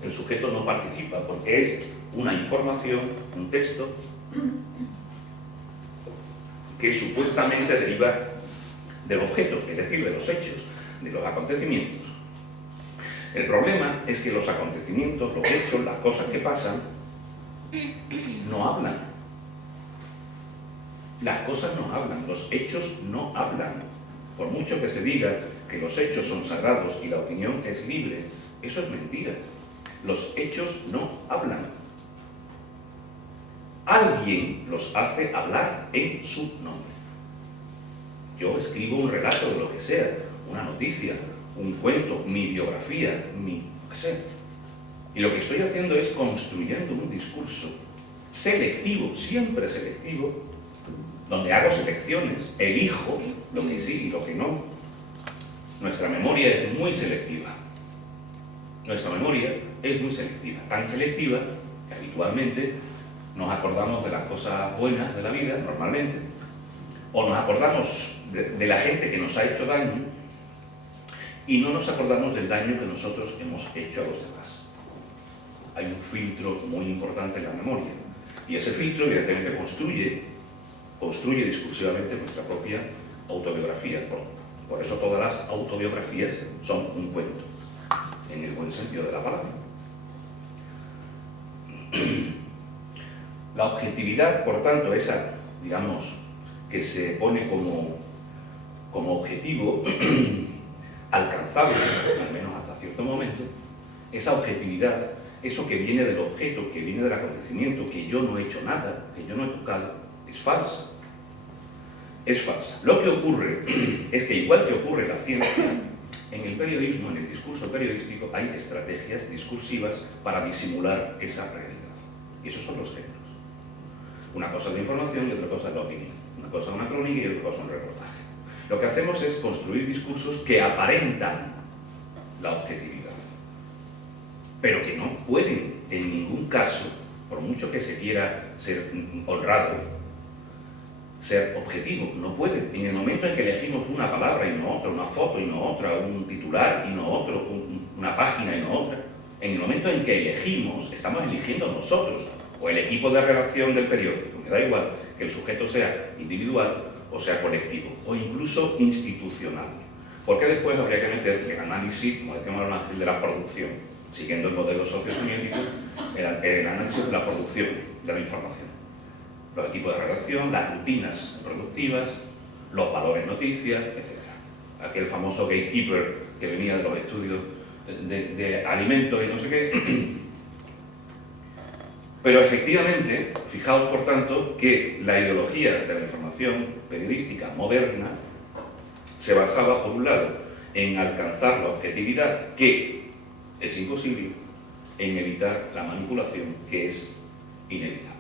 El sujeto no participa porque es una información, un texto, que supuestamente deriva del objeto, es decir, de los hechos, de los acontecimientos. El problema es que los acontecimientos, los hechos, las cosas que pasan, no hablan. Las cosas no hablan, los hechos no hablan. Por mucho que se diga que los hechos son sagrados y la opinión es libre, eso es mentira. Los hechos no hablan. Alguien los hace hablar en su nombre. Yo escribo un relato de lo que sea, una noticia, un cuento, mi biografía, qué sé. Y lo que estoy haciendo es construyendo un discurso selectivo, siempre selectivo, donde hago selecciones, elijo lo que sí y lo que no. Nuestra memoria es muy selectiva. Nuestra memoria es muy selectiva, tan selectiva que habitualmente nos acordamos de las cosas buenas de la vida, normalmente, o nos acordamos de la gente que nos ha hecho daño y no nos acordamos del daño que nosotros hemos hecho a los demás. Hay un filtro muy importante en la memoria y ese filtro evidentemente construye discursivamente nuestra propia autobiografía. Por eso todas las autobiografías son un cuento, en el buen sentido de la palabra. La objetividad, por tanto, esa, digamos, que se pone como objetivo alcanzable, al menos hasta cierto momento, esa objetividad, eso que viene del objeto, que viene del acontecimiento, que yo no he hecho nada, que yo no he tocado, es falsa. Es falsa. Lo que ocurre es que, igual que ocurre la ciencia, en el periodismo, en el discurso periodístico, hay estrategias discursivas para disimular esa realidad. Y esos son los géneros. Una cosa es la información y otra cosa es la opinión. Una cosa es una crónica y otra cosa es un reportaje. Lo que hacemos es construir discursos que aparentan la objetividad, pero que no pueden, en ningún caso, por mucho que se quiera ser honrado, ser objetivo, no pueden. En el momento en que elegimos una palabra y no otra, una foto y no otra, un titular y no otro, una página y no otra, en el momento en que elegimos, estamos eligiendo nosotros, o el equipo de redacción del periódico, me da igual que el sujeto sea individual o sea colectivo, o incluso institucional. Porque después habría que meter el análisis, como decíamos Ángel, de la producción, siguiendo el modelo sociosemiótico, el análisis de la producción de la información. Los equipos de redacción, las rutinas productivas, los valores noticias, etc. Aquel famoso gatekeeper que venía de los estudios de alimentos y no sé qué. Pero efectivamente, fijaos por tanto que la ideología de la información periodística moderna se basaba, por un lado, en alcanzar la objetividad, que es imposible, en evitar la manipulación, que es inevitable.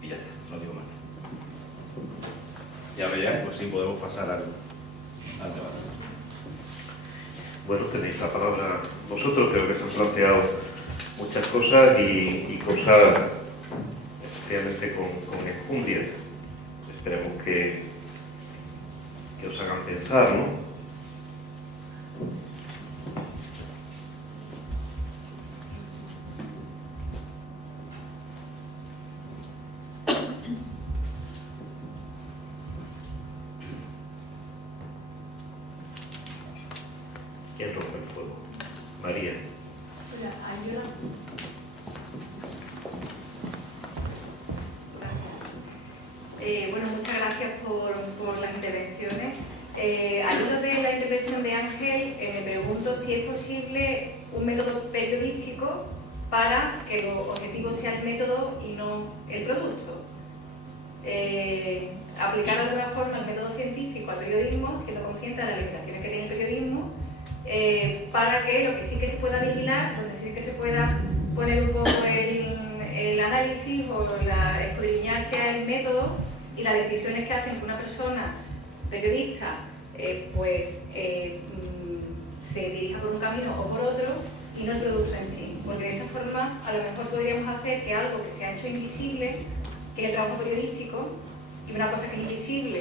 Y ya está, no digo más. Ya veáis, pues sí podemos pasar al debate. Bueno, tenéis la palabra vosotros, creo que se han planteado muchas cosas y cosas efectivamente con enjundia. Esperemos que os hagan pensar, ¿no? ¿Quién rompe el fuego? María. Hola, ayuda. Bueno, muchas gracias por las intervenciones. Al hilo de la intervención de Ángel, me pregunto si es posible un método periodístico para que el objetivo sea el método y no el producto. Aplicar de alguna forma el método científico al periodismo, siendo consciente de las limitaciones que tiene el periodismo, para que lo que sí que se pueda vigilar, donde sí que se pueda poner un poco el análisis o escudriñar sea el método y las decisiones que hacen que una persona periodista se dirija por un camino o por otro y no el producto en sí, porque de esa forma forma, a lo mejor podríamos hacer que algo que se ha hecho invisible, que es el trabajo periodístico, y una cosa que es invisible,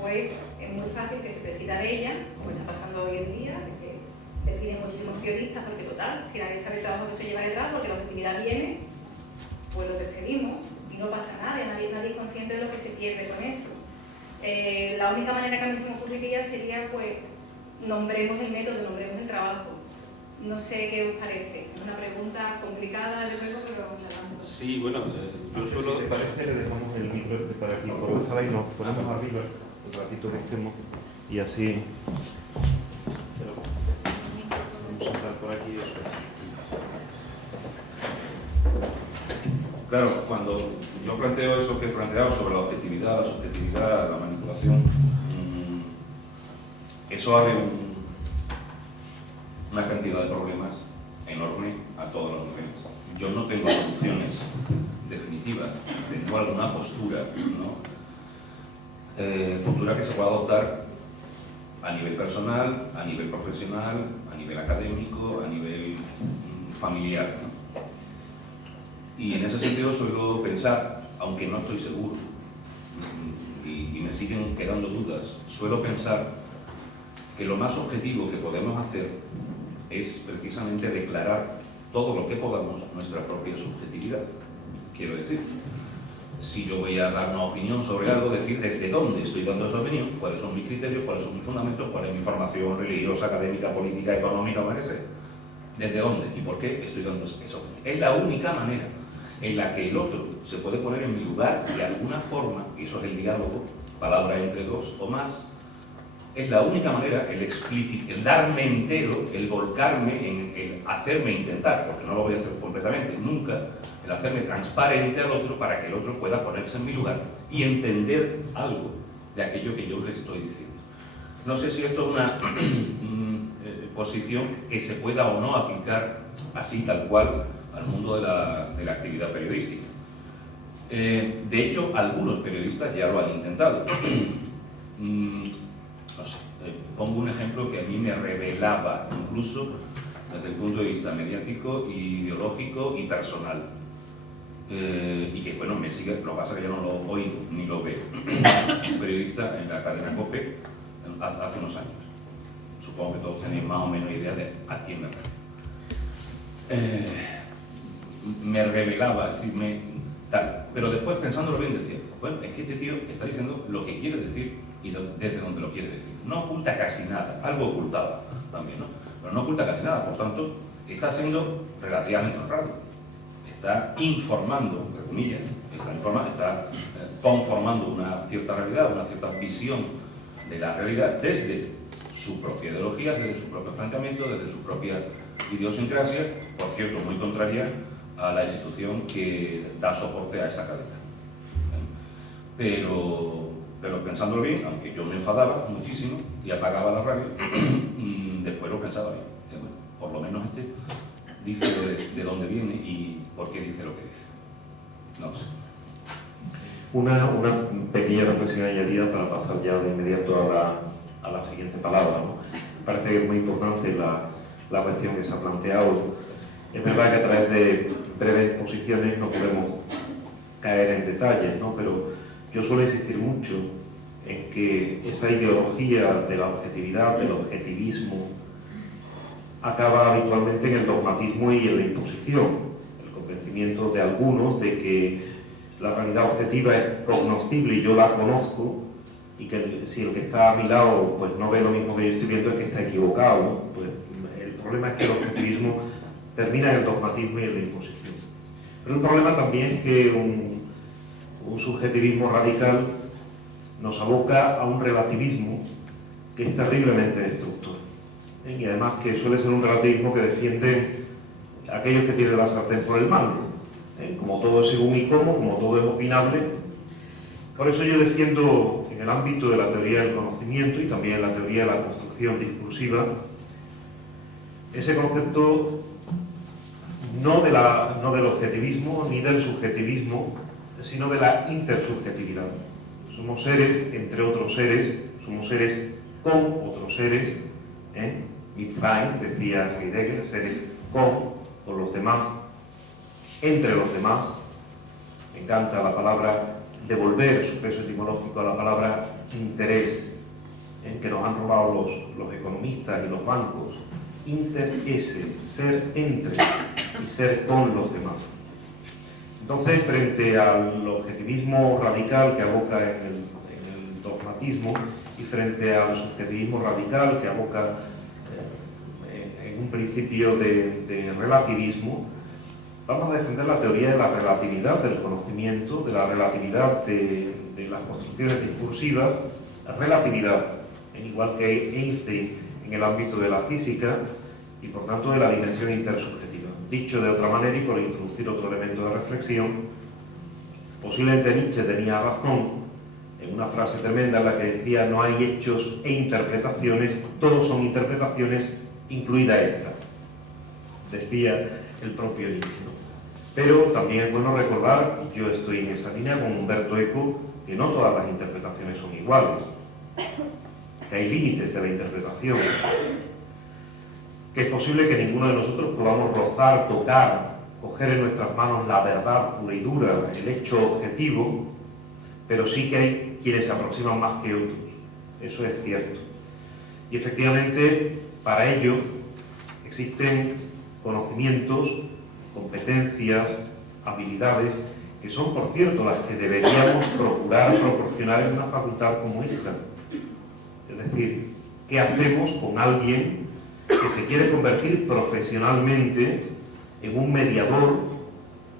pues es muy fácil que se decida de ella, como está pasando hoy en día, que se deciden muchísimos periodistas, porque total, si nadie sabe el trabajo que se lleva detrás, porque la objetividad viene, pues lo despedimos y no pasa nada, nadie es consciente de lo que se pierde con eso. La única manera que a mí se me ocurriría sería, pues, nombremos el método, nombremos el trabajo. No sé qué os parece. Es una pregunta complicada, de luego, pero la lanzo. Sí, bueno, yo suelo... Si te parece, le dejamos el micro para aquí por la sala y nos ponemos arriba un ratito que estemos y así. Vamos a sentar por aquí. Claro, cuando yo planteo eso que he planteado sobre la objetividad, la subjetividad, la manipulación, eso abre una cantidad de problemas enorme a todos los niveles. Yo no tengo soluciones definitivas, tengo alguna postura, ¿no? Postura que se pueda adoptar a nivel personal, a nivel profesional, a nivel académico, a nivel familiar, ¿no? Y en ese sentido suelo pensar, aunque no estoy seguro, y me siguen quedando dudas, suelo pensar que lo más objetivo que podemos hacer es precisamente declarar todo lo que podamos nuestra propia subjetividad. Quiero decir, si yo voy a dar una opinión sobre algo, decir desde dónde estoy dando esa opinión, cuáles son mis criterios, cuáles son mis fundamentos, cuál es mi formación religiosa, académica, política, económica, o qué sea. ¿Desde dónde y por qué estoy dando esa opinión? Es la única manera en la que el otro se puede poner en mi lugar y de alguna forma, eso es el diálogo, palabra entre dos o más, es la única manera, el darme entero, el volcarme, el hacerme intentar, porque no lo voy a hacer completamente, nunca, el hacerme transparente al otro para que el otro pueda ponerse en mi lugar y entender algo de aquello que yo le estoy diciendo. No sé si esto es una posición que se pueda o no aplicar así tal cual al mundo de la actividad periodística. De hecho, algunos periodistas ya lo han intentado. No sé, pongo un ejemplo que a mí me revelaba, incluso desde el punto de vista mediático, ideológico y personal. Y que, bueno, me sigue, lo que pasa es que yo no lo oigo ni lo veo. Un periodista en la cadena COPE hace unos años. Supongo que todos tenéis más o menos idea de a quién me refiero. Me revelaba, es decir, tal. Pero después, pensándolo bien, decía, bueno, es que este tío está diciendo lo que quiere decir y desde donde lo quiere decir. No oculta casi nada, algo ocultaba también, ¿no? Pero no oculta casi nada, por tanto, está siendo relativamente honrado. Está informando, entre comillas, está conformando una cierta realidad, una cierta visión de la realidad desde su propia ideología, desde su propio planteamiento, desde su propia idiosincrasia, por cierto, muy contraria a la institución que da soporte a esa cadena. Pero pensándolo bien, aunque yo me enfadaba muchísimo y apagaba la radio, después lo pensaba bien. Dice, bueno, por lo menos este dice de dónde viene y por qué dice lo que dice. No lo sé. Una pequeña reflexión añadida para pasar ya de inmediato a la siguiente palabra, ¿no? Me parece que es muy importante la cuestión que se ha planteado. Es verdad que a través de breves exposiciones no podemos caer en detalles, ¿no? Pero yo suelo insistir mucho en que esa ideología de la objetividad, del objetivismo, acaba habitualmente en el dogmatismo y en la imposición, el convencimiento de algunos de que la realidad objetiva es cognoscible y yo la conozco, y que si el que está a mi lado pues no ve lo mismo que yo estoy viendo es que está equivocado, ¿no? Pues el problema es que el objetivismo termina en el dogmatismo y en la imposición. Pero el problema también es que un subjetivismo radical nos aboca a un relativismo que es terriblemente destructor. Y además que suele ser un relativismo que defiende a aquellos que tienen la sartén por el mango. Como todo es según y como todo es opinable. Por eso yo defiendo en el ámbito de la teoría del conocimiento y también en la teoría de la construcción discursiva ese concepto no del objetivismo ni del subjetivismo, sino de la intersubjetividad. Somos seres entre otros seres, somos seres con otros seres, mit sein, decía Heidegger, seres con los demás, entre los demás. Me encanta la palabra, devolver su peso etimológico a la palabra interés, que nos han robado los economistas y los bancos. Interese, ser entre y ser con los demás. Entonces, frente al objetivismo radical que aboca en el dogmatismo y frente al subjetivismo radical que aboca en un principio de relativismo, vamos a defender la teoría de la relatividad del conocimiento, de la relatividad de las construcciones discursivas, la relatividad, igual que Einstein en el ámbito de la física, y por tanto de la dimensión intersubjetiva. Dicho de otra manera, y por introducir otro elemento de reflexión, posiblemente Nietzsche tenía razón en una frase tremenda en la que decía: no hay hechos e interpretaciones, todos son interpretaciones, incluida esta. Decía el propio Nietzsche, ¿no? Pero también es bueno recordar, y yo estoy en esa línea con Umberto Eco, que no todas las interpretaciones son iguales, que hay límites de la interpretación, que es posible que ninguno de nosotros podamos rozar, tocar, coger en nuestras manos la verdad pura y dura, el hecho objetivo, pero sí que hay quienes se aproximan más que otros. Eso es cierto. Y efectivamente, para ello existen conocimientos, competencias, habilidades, que son, por cierto, las que deberíamos procurar proporcionar en una facultad como esta. Es decir, ¿qué hacemos con alguien que se quiere convertir profesionalmente en un mediador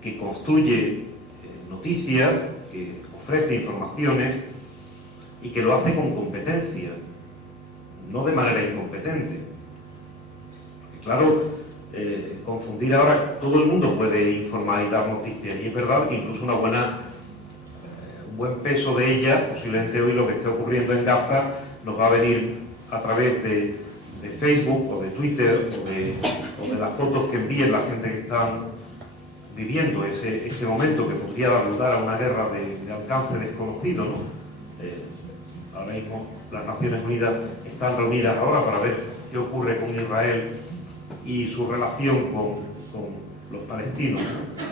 que construye noticias, que ofrece informaciones y que lo hace con competencia, no de manera incompetente? Claro, confundir ahora, todo el mundo puede informar y dar noticias, y es verdad que incluso un buen peso de ellas, posiblemente hoy lo que esté ocurriendo en Gaza, nos va a venir a través de Facebook o de Twitter o de las fotos que envíen la gente que está viviendo ese momento que podría dar lugar a una guerra de alcance desconocido, ¿no? Ahora mismo las Naciones Unidas están reunidas ahora para ver qué ocurre con Israel y su relación con los palestinos, ¿no?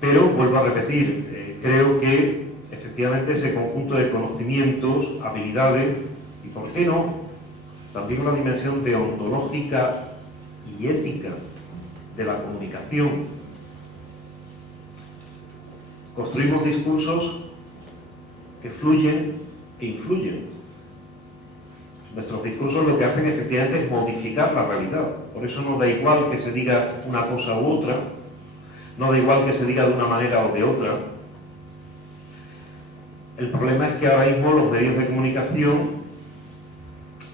Pero vuelvo a repetir, creo que efectivamente ese conjunto de conocimientos, habilidades y, ¿por qué no?, también una dimensión deontológica y ética de la comunicación. Construimos discursos que fluyen e influyen. Nuestros discursos lo que hacen efectivamente es modificar la realidad. Por eso no da igual que se diga una cosa u otra, no da igual que se diga de una manera o de otra. El problema es que ahora mismo los medios de comunicación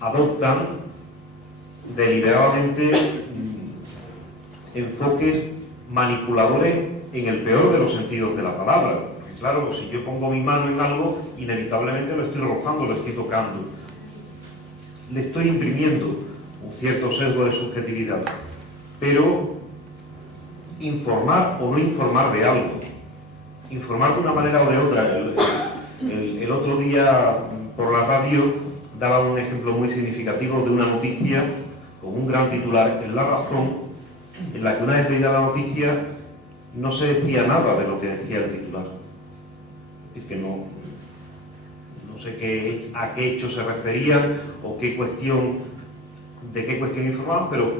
adoptan deliberadamente enfoques manipuladores en el peor de los sentidos de la palabra. Porque claro, si yo pongo mi mano en algo, inevitablemente lo estoy rozando, lo estoy tocando. Le estoy imprimiendo un cierto sesgo de subjetividad. Pero informar o no informar de algo, informar de una manera o de otra. El otro día por la radio daba un ejemplo muy significativo de una noticia con un gran titular en La Razón, en la que una vez leída la noticia no se decía nada de lo que decía el titular. Es decir, que no sé a qué hecho se referían o de qué cuestión informaban, pero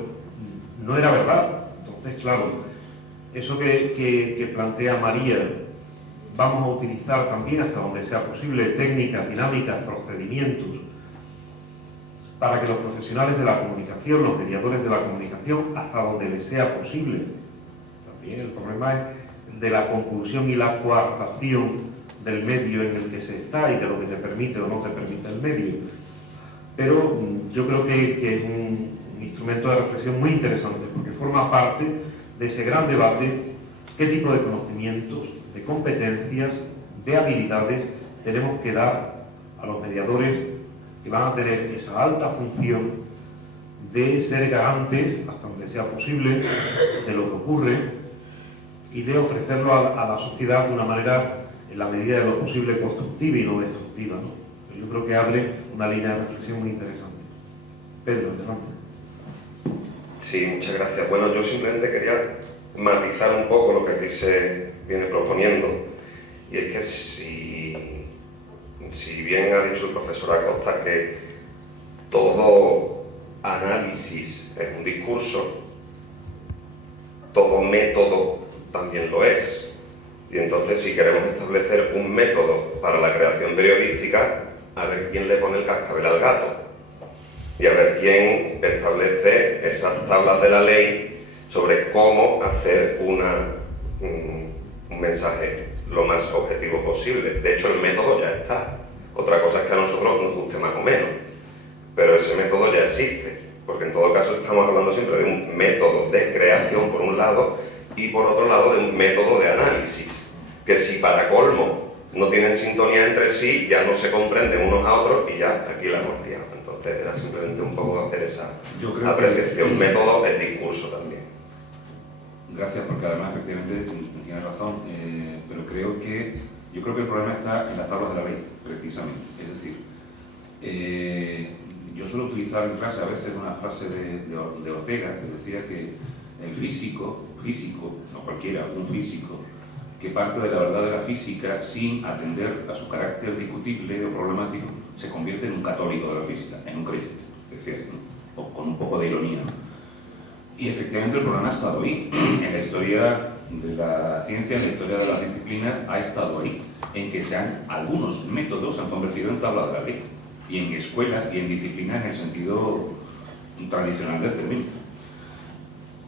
no era verdad. Entonces, claro, eso que plantea María, vamos a utilizar también, hasta donde sea posible, técnicas, dinámicas, procedimientos, para que los profesionales de la comunicación, los mediadores de la comunicación, hasta donde les sea posible. También el problema es de la conclusión y la coartación del medio en el que se está y de lo que te permite o no te permite el medio. Pero yo creo que es un instrumento de reflexión muy interesante, porque forma parte de ese gran debate: qué tipo de conocimientos, de competencias, de habilidades tenemos que dar a los mediadores que van a tener esa alta función de ser garantes, hasta donde sea posible, de lo que ocurre y de ofrecerlo a la sociedad de una manera, en la medida de lo posible, constructiva y no destructiva, ¿no? Yo creo que abre una línea de reflexión muy interesante. Pedro, adelante. Sí, muchas gracias. Bueno, yo simplemente quería matizar un poco lo que aquí se viene proponiendo, y es que si bien ha dicho el profesor Acosta que todo análisis es un discurso, todo método también lo es. Y entonces, si queremos establecer un método para la creación periodística, a ver quién le pone el cascabel al gato y a ver quién establece esas tablas de la ley sobre cómo hacer un mensaje lo más objetivo posible. De hecho, el método ya está. Otra cosa es que a nosotros nos guste más o menos, pero ese método ya existe, porque en todo caso estamos hablando siempre de un método de creación por un lado y por otro lado de un método de análisis, que si para colmo no tienen sintonía entre sí, ya no se comprenden unos a otros y ya aquí la hemos liado. Entonces era simplemente un poco hacer esa apreciación. Método es discurso también. Gracias, porque además efectivamente tiene razón, pero yo creo que el problema está en las tablas de la ley, precisamente. Es decir, yo suelo utilizar en clase a veces una frase de Ortega, que decía que el físico, no cualquiera, un físico, que parte de la verdad de la física sin atender a su carácter discutible o problemático, se convierte en un católico de la física, en un creyente, es decir, ¿no? Con un poco de ironía, ¿no? Y efectivamente el problema ha estado ahí, en la historia de la ciencia, en la historia de las disciplinas, ha estado ahí, en que algunos métodos se han convertido en tabla de la ley, y en escuelas y en disciplinas en el sentido tradicional del término.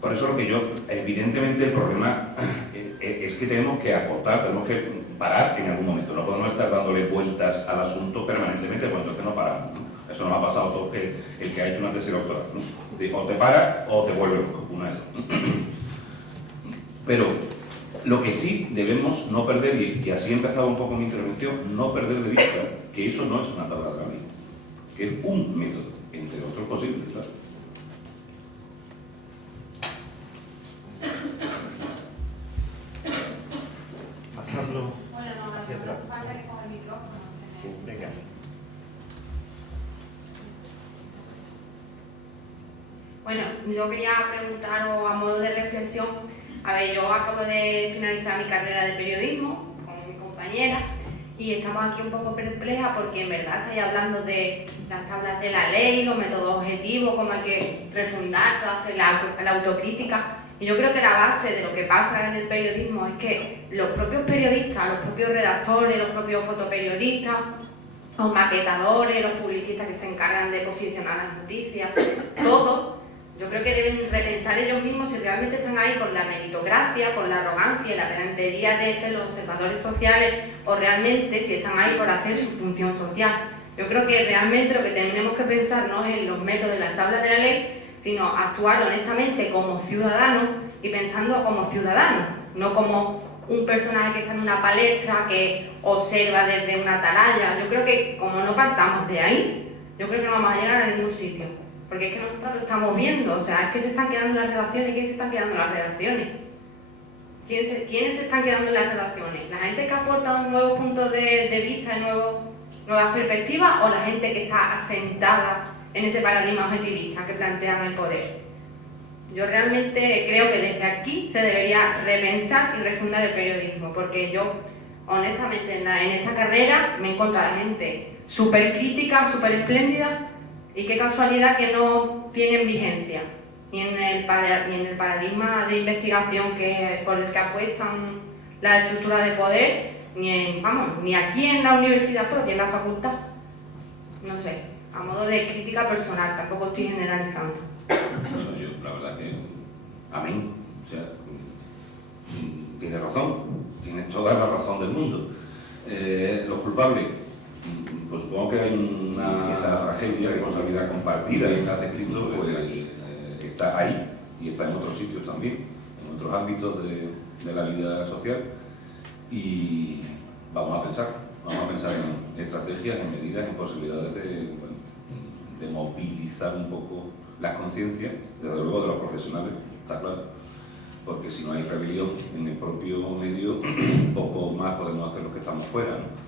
Por eso lo que evidentemente el problema es que tenemos que acotar, tenemos que parar en algún momento, no podemos estar dándole vueltas al asunto permanentemente, pues entonces no paramos, ¿no? Eso nos ha pasado a todos el que ha hecho una tesis doctoral, ¿no? O te paras o te vuelves loco, una de dos. Pero lo que sí debemos no perder, y así empezaba un poco mi intervención, no perder de vista que eso no es una tabla de la ley, que es un método, entre otros posibles, ¿sabes? Pasarlo Bueno, no, hacia atrás. falta que coja el micrófono. Sí, venga. Bueno, yo quería preguntaros a modo de reflexión, a ver, yo acabo de finalizar mi carrera de periodismo con mi compañera y estamos aquí un poco perplejas porque en verdad estáis hablando de las tablas de la ley, los métodos objetivos, cómo hay que refundar, hacer la autocrítica. Y yo creo que la base de lo que pasa en el periodismo es que los propios periodistas, los propios redactores, los propios fotoperiodistas, los maquetadores, los publicistas que se encargan de posicionar las noticias, todos, yo creo que deben repensar ellos mismos si realmente están ahí por la meritocracia, por la arrogancia y la pedantería de ser los observadores sociales o realmente si están ahí por hacer su función social. Yo creo que realmente lo que tenemos que pensar no es en los métodos de las tablas de la ley, sino actuar honestamente como ciudadanos y pensando como ciudadanos, no como un personaje que está en una palestra, que observa desde una atalaya. Yo creo que como no partamos de ahí, yo creo que no vamos a llegar a ningún sitio, porque es que nosotros lo estamos viendo, o sea, es que se están quedando en las redacciones. ¿Quiénes se están quedando en las redacciones? ¿Quiénes se están quedando en las redacciones? ¿La gente que aporta un nuevo punto de vista, nuevas perspectivas, o la gente que está asentada en ese paradigma objetivista que plantean el poder? Yo realmente creo que desde aquí se debería repensar y refundar el periodismo, porque yo, honestamente, en esta carrera me he encontrado gente súper crítica, súper espléndida, y qué casualidad que no tienen vigencia, ni en el paradigma de investigación por el que apuestan la estructura de poder, ni aquí en la universidad propia, en la facultad. No sé, a modo de crítica personal, tampoco estoy generalizando. Bueno, yo, la verdad que, amén, o sea, tienes razón, tienes toda la razón del mundo. Los culpables, pues supongo que hay esa tragedia, responsabilidad compartida y está descrito, pues está ahí y está en otros sitios también, en otros ámbitos de la vida social, y vamos a pensar en estrategias, en medidas, en posibilidades de movilizar un poco las conciencias, desde luego de los profesionales, está claro, porque si no hay rebelión en el propio medio, poco más podemos hacer los que estamos fuera, ¿no?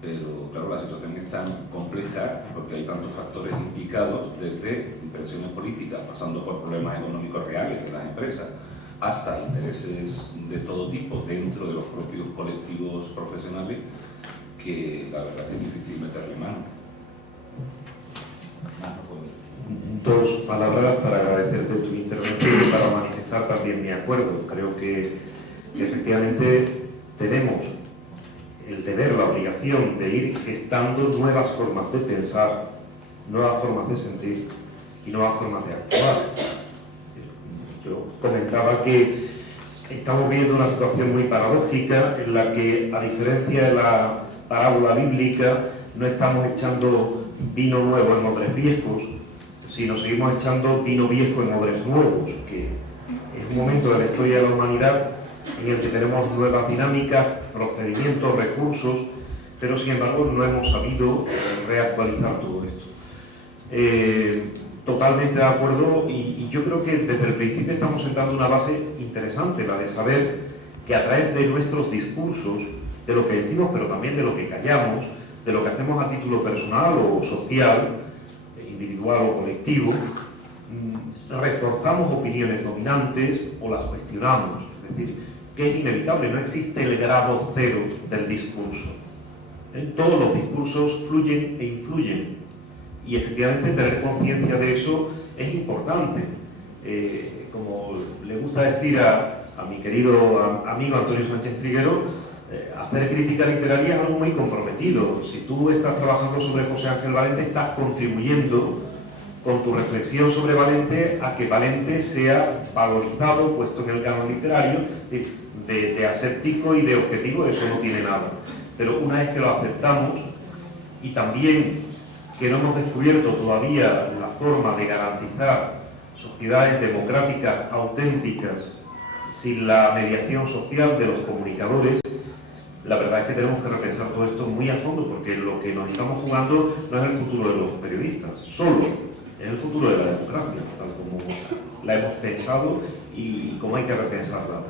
Pero claro, la situación es tan compleja porque hay tantos factores implicados, desde presiones políticas, pasando por problemas económicos reales de las empresas, hasta intereses de todo tipo dentro de los propios colectivos profesionales, que la verdad que es difícil meterle mano. Dos palabras para agradecerte tu intervención y para manifestar también mi acuerdo. Creo que efectivamente tenemos el deber, la obligación de ir gestando nuevas formas de pensar, nuevas formas de sentir y nuevas formas de actuar. Yo comentaba que estamos viendo una situación muy paradójica en la que, a diferencia de la parábola bíblica, no estamos echando vino nuevo en odres viejos, sino seguimos echando vino viejo en odres nuevos, que es un momento de la historia de la humanidad en el que tenemos nuevas dinámicas, procedimientos, recursos, pero sin embargo no hemos sabido reactualizar todo esto. Totalmente de acuerdo, y yo creo que desde el principio estamos sentando una base interesante, la de saber que a través de nuestros discursos, de lo que decimos, pero también de lo que callamos, de lo que hacemos a título personal o social, individual o colectivo, reforzamos opiniones dominantes o las cuestionamos. Es decir, que es inevitable, no existe el grado cero del discurso. Todos los discursos fluyen e influyen, y efectivamente tener conciencia de eso es importante. Como le gusta decir a mi querido amigo Antonio Sánchez Triguero, hacer crítica literaria es algo muy comprometido. Si tú estás trabajando sobre José Ángel Valente, estás contribuyendo con tu reflexión sobre Valente a que Valente sea valorizado, puesto en el canon literario. De aséptico y de objetivo eso no tiene nada. Pero una vez que lo aceptamos, y también que no hemos descubierto todavía la forma de garantizar sociedades democráticas auténticas sin la mediación social de los comunicadores, la verdad es que tenemos que repensar todo esto muy a fondo, porque lo que nos estamos jugando no es el futuro de los periodistas, solo es el futuro de la democracia, tal como la hemos pensado y como hay que repensarla.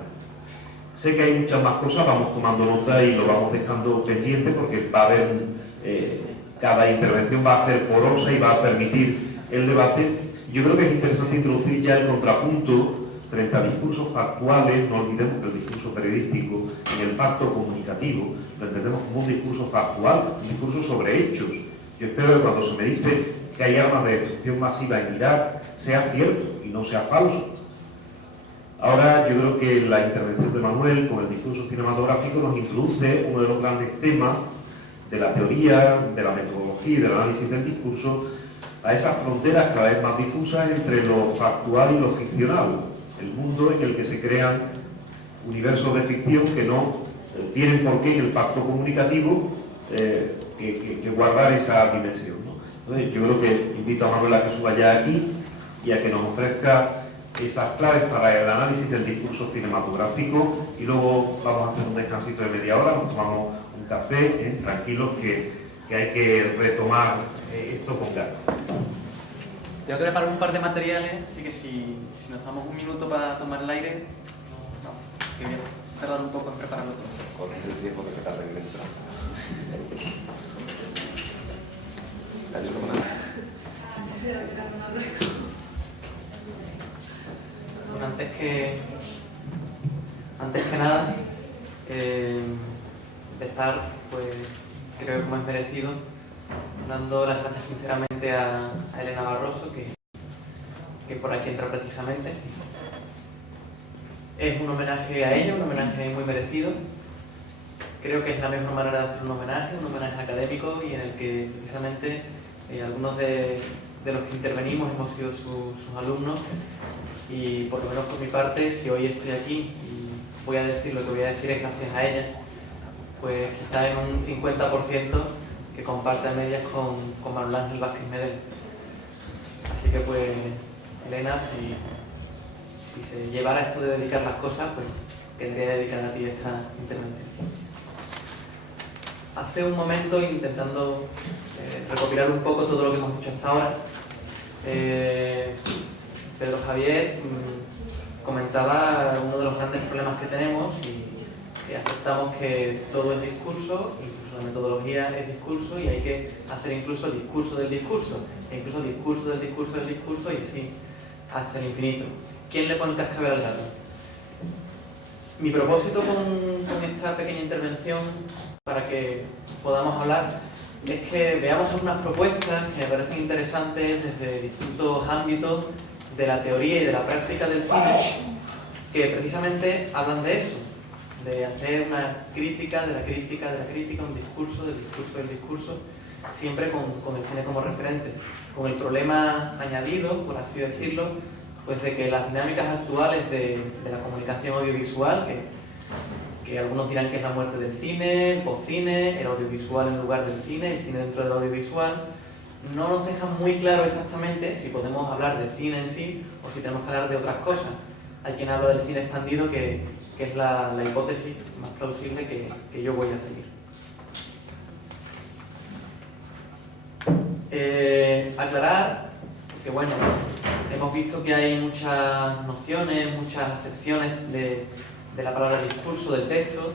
Sé que hay muchas más cosas, vamos tomando nota y lo vamos dejando pendiente, porque va a haber, cada intervención va a ser porosa y va a permitir el debate. Yo creo que es interesante introducir ya el contrapunto frente a discursos factuales. No olvidemos que el discurso periodístico, en el pacto comunicativo, lo entendemos como un discurso factual, un discurso sobre hechos. Yo espero que cuando se me dice que hay armas de destrucción masiva en Irak, sea cierto y no sea falso. Ahora yo creo que la intervención de Manuel con el discurso cinematográfico nos introduce uno de los grandes temas de la teoría, de la metodología y del análisis del discurso, a esas fronteras cada vez más difusas entre lo factual y lo ficcional, el mundo en el que se crean universos de ficción que no tienen por qué en el pacto comunicativo que guardar esa dimensión, ¿no? Entonces yo creo que invito a Manuel a que suba ya aquí y a que nos ofrezca esas claves para el análisis del discurso cinematográfico, y luego vamos a hacer un descansito de media hora, nos tomamos un café, tranquilos, que hay que retomar esto con ganas. Tengo que preparar un par de materiales, así que si nos damos un minuto para tomar el aire, que voy a tardar un poco en prepararlo todo. Con el tiempo que se tarda en entrar. Bueno, antes que nada, empezar, pues creo que como es merecido, dando las gracias sinceramente a Elena Barroso, que por aquí entra precisamente. Es un homenaje a ella, un homenaje muy merecido. Creo que es la mejor manera de hacer un homenaje académico, y en el que precisamente algunos de los que intervenimos hemos sido sus alumnos, y por lo menos por mi parte, si hoy estoy aquí y voy a decir lo que voy a decir es gracias a ella, pues quizá en un 50% que comparte a medias con Manuel Ángel Vázquez Medel. Así que pues, Elena, si se llevara esto de dedicar las cosas, pues querría dedicar a ti esta intervención. Hace un momento, intentando recopilar un poco todo lo que hemos dicho hasta ahora, Pedro Javier comentaba uno de los grandes problemas que tenemos, y aceptamos que todo es discurso, incluso la metodología es discurso, y hay que hacer incluso discurso del discurso, e incluso discurso del discurso del discurso, y así hasta el infinito. ¿Quién le pone cascabel al gato? Mi propósito con esta pequeña intervención, para que podamos hablar, es que veamos algunas propuestas que me parecen interesantes desde distintos ámbitos de la teoría y de la práctica del cine, que precisamente hablan de eso, de hacer una crítica de la crítica de la crítica, un discurso del discurso del discurso, siempre con el cine como referente, con el problema añadido, por así decirlo, pues de que las dinámicas actuales de la comunicación audiovisual, que algunos dirán que es la muerte del cine, el postcine, el audiovisual en lugar del cine, el cine dentro del audiovisual, no nos dejan muy claro exactamente si podemos hablar del cine en sí o si tenemos que hablar de otras cosas. Hay quien habla del cine expandido, que es la hipótesis más plausible que yo voy a seguir. Aclarar que, bueno, hemos visto que hay muchas nociones, muchas acepciones de la palabra discurso, del texto.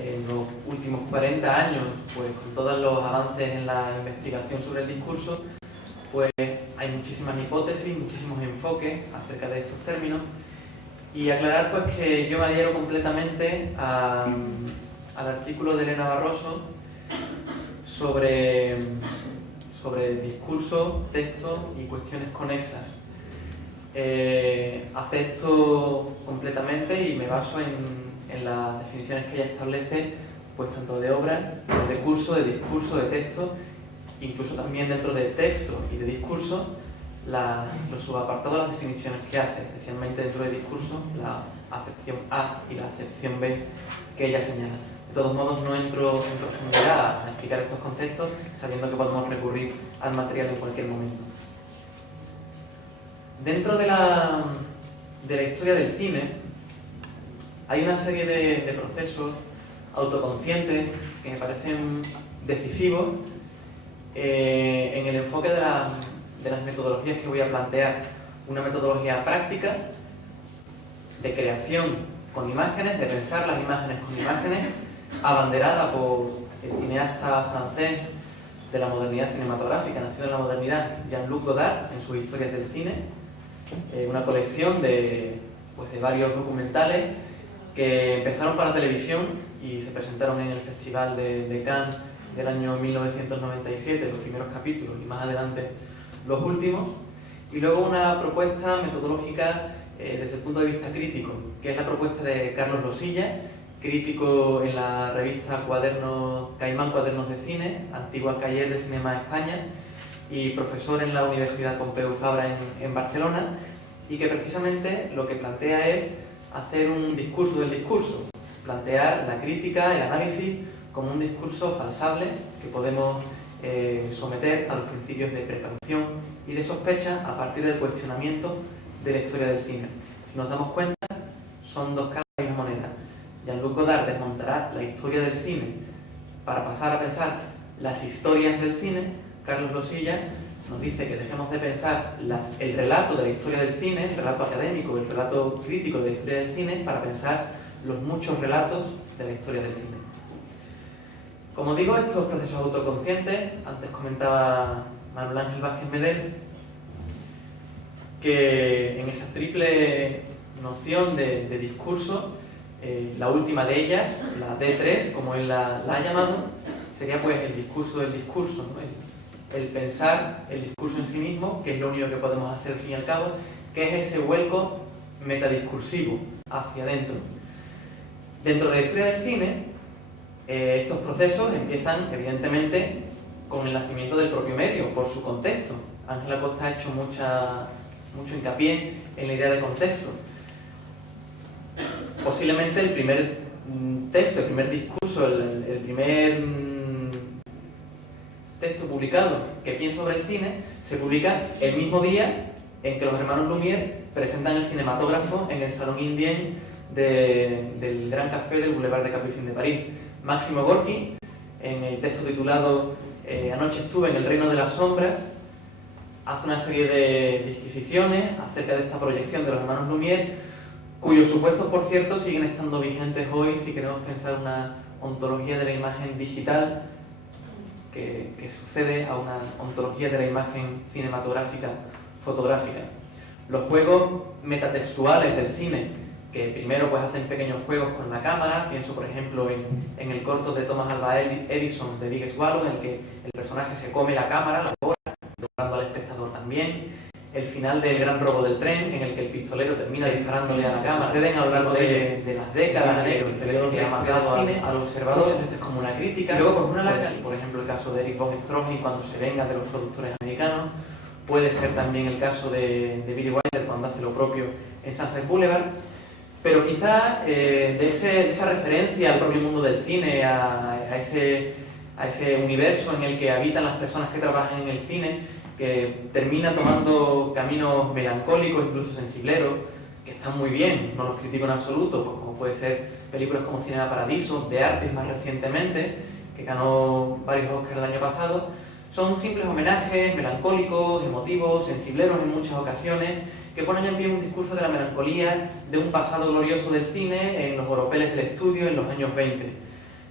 En los últimos 40 años, pues con todos los avances en la investigación sobre el discurso, pues hay muchísimas hipótesis, muchísimos enfoques acerca de estos términos. Y aclarar pues que yo me adhiero completamente al artículo de Elena Barroso sobre discurso, texto y cuestiones conexas. Acepto completamente y me baso en las definiciones que ella establece, pues tanto de obra, de curso, de discurso, de texto, incluso también dentro de texto y de discurso, los subapartados, las definiciones que hace, especialmente dentro de discurso, la acepción A y la acepción B que ella señala. De todos modos, no entro en profundidad a explicar estos conceptos, sabiendo que podemos recurrir al material en cualquier momento. Dentro de la historia del cine, hay una serie de procesos autoconscientes que me parecen decisivos en el enfoque de las metodologías que voy a plantear. Una metodología práctica de creación con imágenes, de pensar las imágenes con imágenes, abanderada por el cineasta francés de la modernidad cinematográfica, nacido en la modernidad, Jean-Luc Godard, en sus historias del cine, una colección de varios documentales que empezaron para televisión y se presentaron en el Festival de Cannes del año 1997, los primeros capítulos, y más adelante los últimos. Y luego una propuesta metodológica desde el punto de vista crítico, que es la propuesta de Carlos Losilla, crítico en la revista Caimán Cuadernos de Cine, antigua Cahiers de Cinema España, y profesor en la Universidad Pompeu Fabra en Barcelona, y que precisamente lo que plantea es hacer un discurso del discurso, plantear la crítica, el análisis, como un discurso falsable que podemos someter a los principios de precaución y de sospecha a partir del cuestionamiento de la historia del cine. Si nos damos cuenta, son dos caras de la misma moneda. Jean-Luc Godard desmontará la historia del cine para pasar a pensar las historias del cine. Carlos Losilla nos dice que dejemos de pensar el relato de la historia del cine, el relato académico, el relato crítico de la historia del cine, para pensar los muchos relatos de la historia del cine. Como digo, estos procesos autoconscientes, antes comentaba Manuel Ángel Vázquez Medel, que en esa triple noción de discurso, la última de ellas, la D3, como él la ha llamado, sería pues el discurso del discurso, ¿no? El pensar el discurso en sí mismo, que es lo único que podemos hacer al fin y al cabo, que es ese vuelco metadiscursivo hacia adentro. Dentro de la historia del cine, estos procesos empiezan evidentemente con el nacimiento del propio medio, por su contexto. Ángela Costa ha hecho mucho hincapié en la idea de contexto. Posiblemente el primer texto, el primer discurso, el primer texto publicado que piensa sobre el cine se publica el mismo día en que los hermanos Lumière presentan el cinematógrafo en el Salón Indien del Gran Café del Boulevard de Capucines de París. Máximo Gorki, en el texto titulado Anoche estuve en el reino de las sombras, hace una serie de disquisiciones acerca de esta proyección de los hermanos Lumière, cuyos supuestos, por cierto, siguen estando vigentes hoy si queremos pensar una ontología de la imagen digital que sucede a una ontología de la imagen cinematográfica fotográfica. Los juegos metatextuales del cine que primero pues hacen pequeños juegos con la cámara. Pienso por ejemplo en el corto de Thomas Alva Edison de Big Swallow, en el que el personaje se come la cámara, la devora, devorando al espectador también. El final del Gran Robo del Tren, en el que el pistolero termina disparándole a la cámara. Suceden a lo largo de las décadas, el periodo que ha marcado al observador, muchas veces como una crítica. Y luego pues una larga, por ejemplo el caso de Eric von Stroheim cuando se venga de los productores americanos. Puede ser también el caso de Billy Wilder cuando hace lo propio en Sunset Boulevard. Pero quizá de esa referencia al propio mundo del cine, a ese universo en el que habitan las personas que trabajan en el cine, que termina tomando caminos melancólicos, incluso sensibleros, que están muy bien, no los critico en absoluto, pues como puede ser películas como Cinema Paradiso, de Artis más recientemente, que ganó varios Oscars el año pasado. Son simples homenajes melancólicos, emotivos, sensibleros en muchas ocasiones, que ponen en pie un discurso de la melancolía de un pasado glorioso del cine en los oropeles del estudio en los años 20.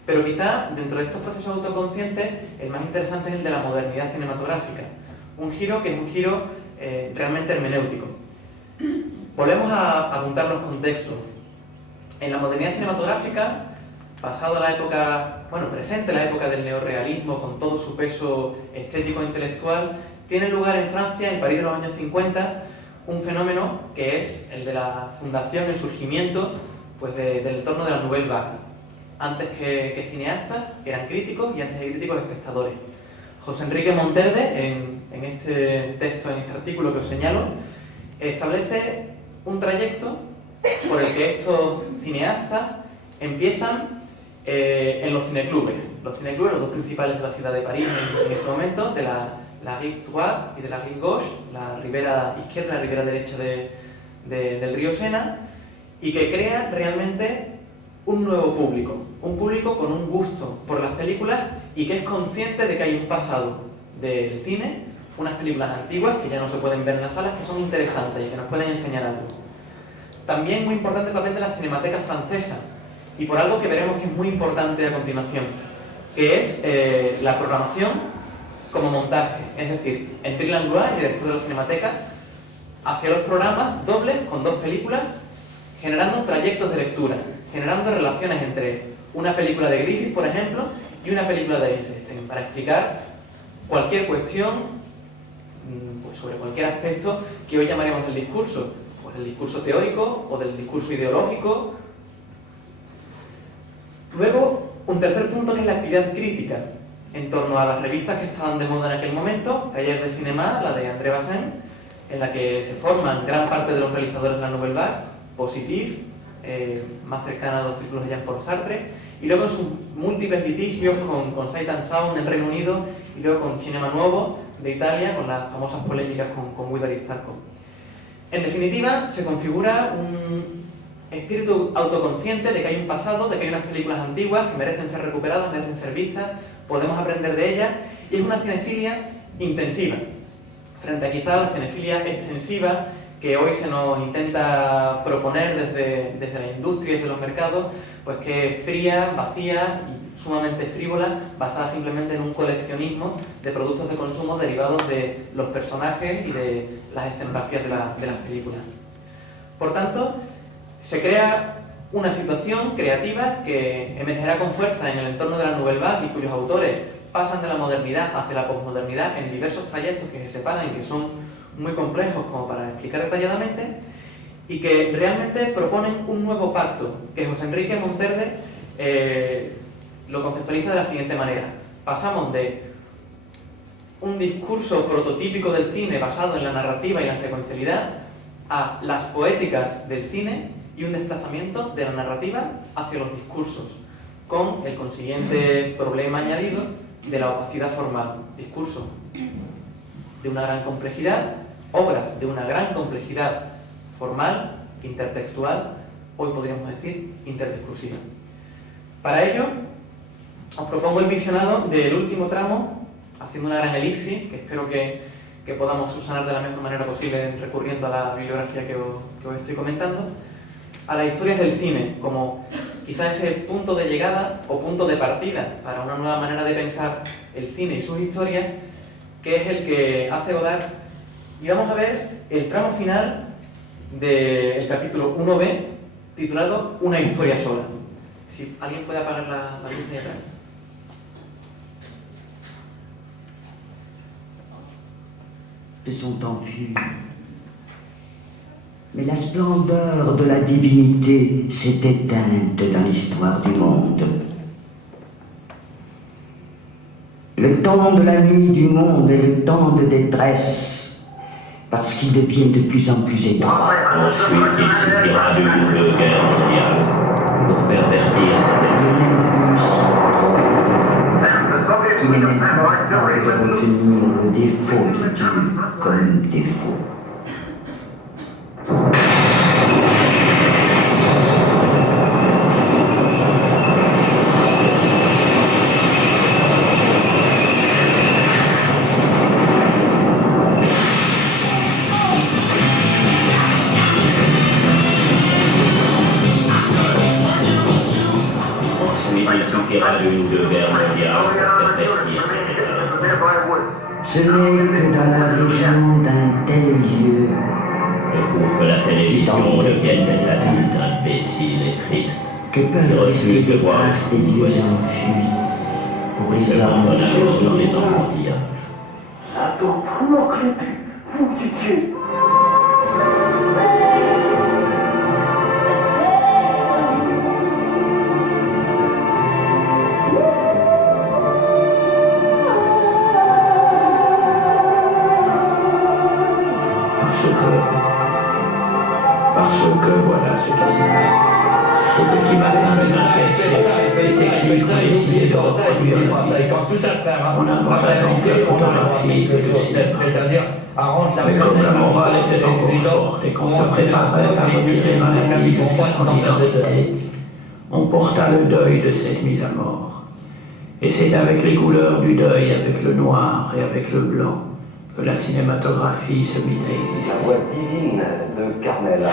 Pero quizá, dentro de estos procesos autoconscientes, el más interesante es el de la modernidad cinematográfica. Un giro que es un giro realmente hermenéutico. Volvemos a apuntar los contextos. En la modernidad cinematográfica, pasado la época, presente la época del neorrealismo con todo su peso estético e intelectual, tiene lugar en Francia, en París de los años 50, un fenómeno que es el de la fundación, el surgimiento pues del entorno de la Nouvelle Vague. Antes que cineastas eran críticos y antes de críticos espectadores. José Enrique Monterde, en este texto, en este artículo que os señalo, establece un trayecto por el que estos cineastas empiezan en los cineclubes. Los cineclubes, los dos principales de la ciudad de París en ese momento, de la Rive Droite y de la Rive Gauche, la ribera izquierda y la ribera derecha del río Sena, y que crean realmente un nuevo público, un público con un gusto por las películas y que es consciente de que hay un pasado del cine, unas películas antiguas que ya no se pueden ver en las salas, que son interesantes y que nos pueden enseñar algo. También muy importante el papel de la Cinemateca Francesa, y por algo que veremos que es muy importante a continuación, que es la programación como montaje. Es decir, Enrique Langlois, el director de la Cinemateca, hacía los programas dobles con dos películas, generando trayectos de lectura, generando relaciones entre una película de Griffith, por ejemplo, y una película de Eisenstein, para explicar cualquier cuestión pues sobre cualquier aspecto que hoy llamaremos del discurso, pues del discurso teórico o del discurso ideológico. Luego, un tercer punto que es la actividad crítica, en torno a las revistas que estaban de moda en aquel momento, Cahiers de Cinéma, la de André Bazin, en la que se forman gran parte de los realizadores de la Nouvelle Vague, Positif, más cercana a los círculos de Jean-Paul Sartre, y luego en sus múltiples litigios con Sight and Sound en Reino Unido, y luego con Cinema Nuovo de Italia, con las famosas polémicas con Guido Aristarco. En definitiva, se configura un espíritu autoconsciente de que hay un pasado, de que hay unas películas antiguas que merecen ser recuperadas, merecen ser vistas, podemos aprender de ellas, y es una cinefilia intensiva, frente a quizá la cinefilia extensiva que hoy se nos intenta proponer desde la industria y desde los mercados, pues que es fría, vacía y sumamente frívola, basada simplemente en un coleccionismo de productos de consumo derivados de los personajes y de las escenografías de las películas. Por tanto, se crea una situación creativa que emergerá con fuerza en el entorno de la Nouvelle Vague y cuyos autores pasan de la modernidad hacia la posmodernidad en diversos trayectos que se separan y que son muy complejos como para explicar detalladamente, y que realmente proponen un nuevo pacto que José Enrique Monterde lo conceptualiza de la siguiente manera. Pasamos de un discurso prototípico del cine basado en la narrativa y la secuencialidad a las poéticas del cine y un desplazamiento de la narrativa hacia los discursos, con el consiguiente problema añadido de la opacidad formal. Discursos de una gran complejidad, obras de una gran complejidad formal, intertextual, hoy podríamos decir interdiscursiva. Para ello, os propongo el visionado del último tramo, haciendo una gran elipsis, que espero que podamos subsanar de la mejor manera posible recurriendo a la bibliografía que os estoy comentando, a las historias del cine, como quizá ese punto de llegada o punto de partida para una nueva manera de pensar el cine y sus historias, que es el que hace Godard. Y vamos a ver el tramo final del capítulo 1b, titulado Una historia sola. Si alguien puede apagar la luz de atrás. Se sont enfuis. Mais la splendeur de la divinité s'est éteinte dans l'histoire du monde. Le temps de la nuit du monde est le temps de détresse, parce qu'il devient de plus en plus étroit. Ensuite, il suffira d'une double guerre mondiale pour pervertir cette Il est même devenu si drôle qu'il est maintenant capable de retenir le défaut de Dieu comme défaut. il suffira d'une ou deux guerres mondiales pour pervertir cet état d'enfance. Ce n'est que dans la région d'un tel lieu, Et pour que la télévision devienne cet adulte imbécile et triste, que peuvent rester des traces des dieux enfuis pour les ce hommes. personnage dans les enfantillages. Parce que voilà ce qui s'est passé. Au petit matin de les éclipses ont décidé de reproduire la vie. On inventa donc la photographie et le cinéma. Mais comme la morale était encore forte et qu'on se préparait à retirer la vie jusqu'à son identité, on porta le deuil de cette mise à mort. Et c'est avec les couleurs du deuil, avec le noir et avec le blanc, que la cinématographie se mit à exister. La voix divine de Carmela.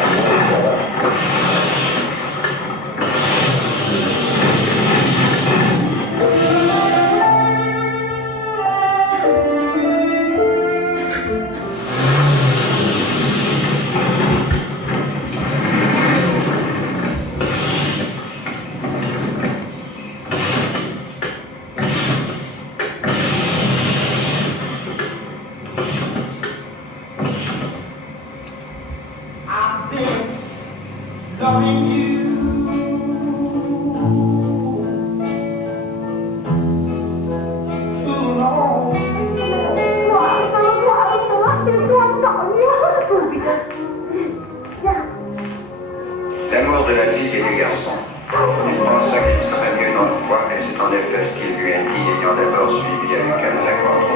L'amour de la fille et du garçon. Il pensa qu'il serait mieux dans le foi, mais c'est en effet ce qu'il lui a dit, ayant d'abord suivi avec elle la contre.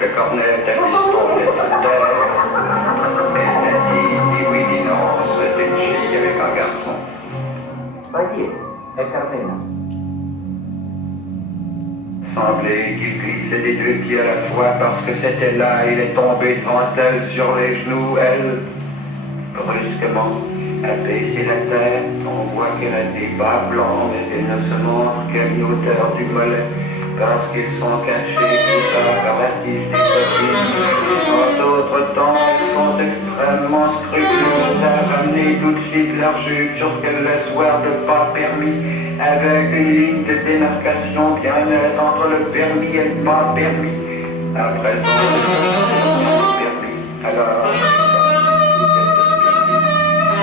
Le cornet d'un piston venait de terre. Elle m'a dit oui, dit non, c'était une fille avec un garçon. Voyez, est Carmela. Semblait qu'il glissait des deux pieds à la fois parce que c'était là, il est tombé devant elle sur les genoux, elle, brusquement, a baissé la tête, on voit qu'elle a des bas blancs, mais elle ne se montre qu'à mi-hauteur du mollet, parce qu'ils sont cachés tout ça par la tige des copines. En d'autres temps, ils sont extrêmement scrupuleux à ramener tout de suite leur jupe sur ce qu'elles laissent voir de pas permis, avec une ligne de démarcation bien nette entre le permis et le pas permis. À présent, le permis. Alors,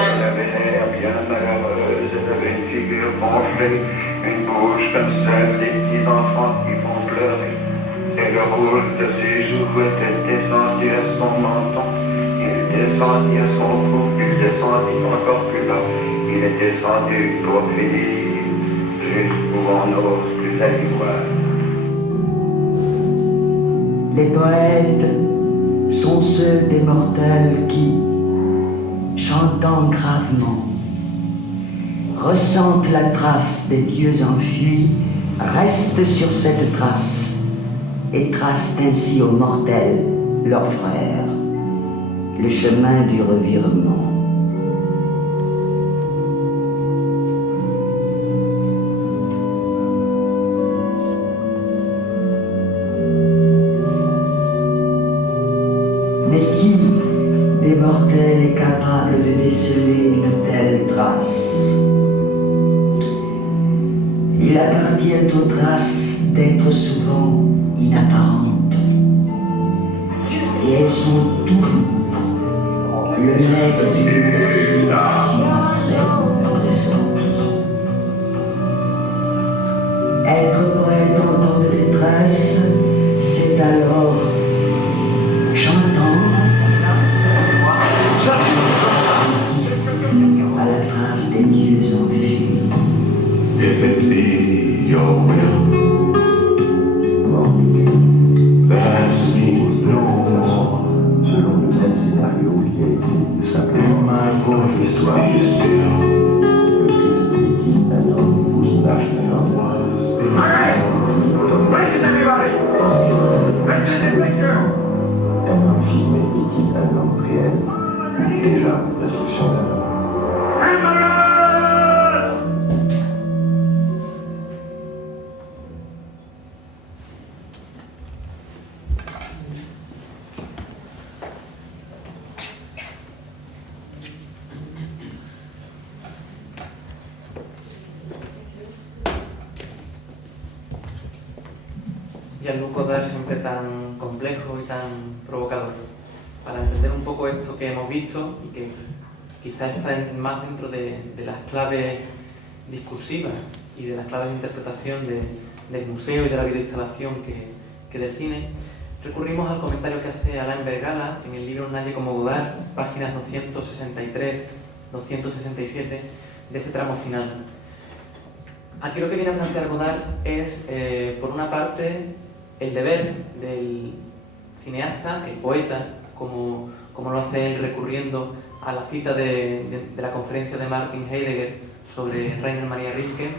elle avait l'air bien malheureuse, elle avait une figure gonflée, une bouche comme celle des petits enfants qui font pleurer. Et le rouge de ses joues était descendu à son menton, il descendit à son cou, il descendit encore plus bas, il est descendu pour finir jusqu'où on n'ose plus aller voir. Les poètes sont ceux des mortels qui, chantant gravement, ressentent la trace des dieux enfuis, restent sur cette trace et tracent ainsi aux mortels, leurs frères, le chemin du revirement. Mais qui des mortels est capable de déceler une telle trace? traces. Il appartient aux traces d'être souvent inapparentes. Et elles sont toujours le legs d'une signification pressentie. Être poète en temps de détresse, c'est alors chantant à la trace des dieux enfuis. If it be your will, that's me no more. Selon le même scénario qui a été simplement And my voice be still. le Christ dit un homme qui marche un homme. Un homme filmé est-il un homme réel? Déjà, destruction d'un homme. Jean-Luc Godard siempre tan complejo y tan provocador. Para entender un poco esto que hemos visto y que quizás está más dentro de las claves discursivas y de las claves de interpretación del museo y de la videoinstalación que del cine, recurrimos al comentario que hace Alain Bergala en el libro Nadie como Godard, páginas 263-267 de este tramo final. Aquí lo que viene a plantear Godard es, por una parte, el deber del cineasta, el poeta, como lo hace él recurriendo a la cita de la conferencia de Martin Heidegger sobre Rainer Maria Rilke,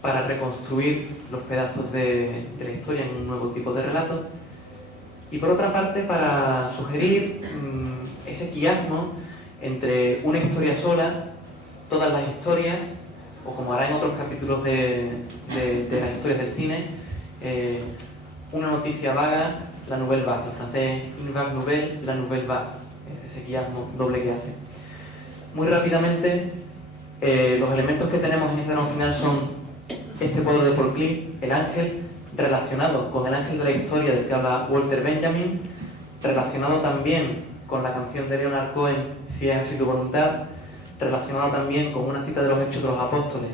para reconstruir los pedazos de la historia en un nuevo tipo de relato, y por otra parte para sugerir ese quiasmo entre una historia sola, todas las historias, o como hará en otros capítulos de las historias del cine, una noticia vaga, la nouvelle vague, en francés, une vague nouvelle, la nouvelle vague, ese quiasmo doble que hace. Muy rápidamente, los elementos que tenemos en este tramo final son este cuadro de Paul Klee, El Ángel, relacionado con el ángel de la historia del que habla Walter Benjamin, relacionado también con la canción de Leonard Cohen, Si es así tu voluntad, relacionado también con una cita de los Hechos de los Apóstoles,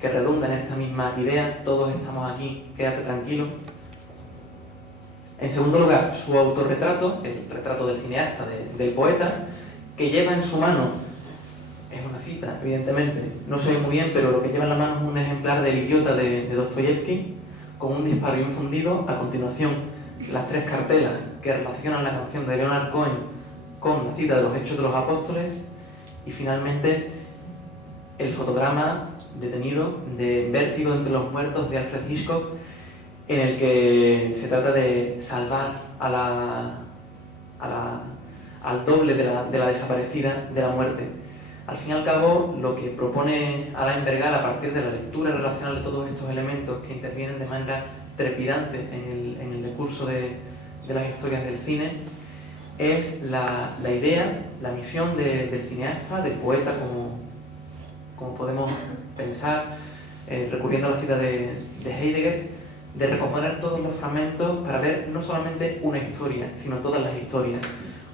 que redunda en esta misma idea, todos estamos aquí, quédate tranquilo. En segundo lugar, su autorretrato, el retrato del cineasta, del poeta, que lleva en su mano, es una cita, evidentemente, no se ve muy bien, pero lo que lleva en la mano es un ejemplar del Idiota de Dostoyevsky, con un disparo y un fundido. A continuación, las tres cartelas que relacionan la canción de Leonard Cohen con la cita de los Hechos de los Apóstoles, y finalmente el fotograma detenido de Vértigo entre los muertos de Alfred Hitchcock, en el que se trata de salvar al doble de la desaparecida de la muerte. Al fin y al cabo, lo que propone Alain Bergala a partir de la lectura relacional de todos estos elementos que intervienen de manera trepidante en el discurso de las historias del cine, es la idea, la misión del cineasta, del poeta, como podemos pensar, recurriendo a la cita de Heidegger, de recomponer todos los fragmentos para ver no solamente una historia, sino todas las historias.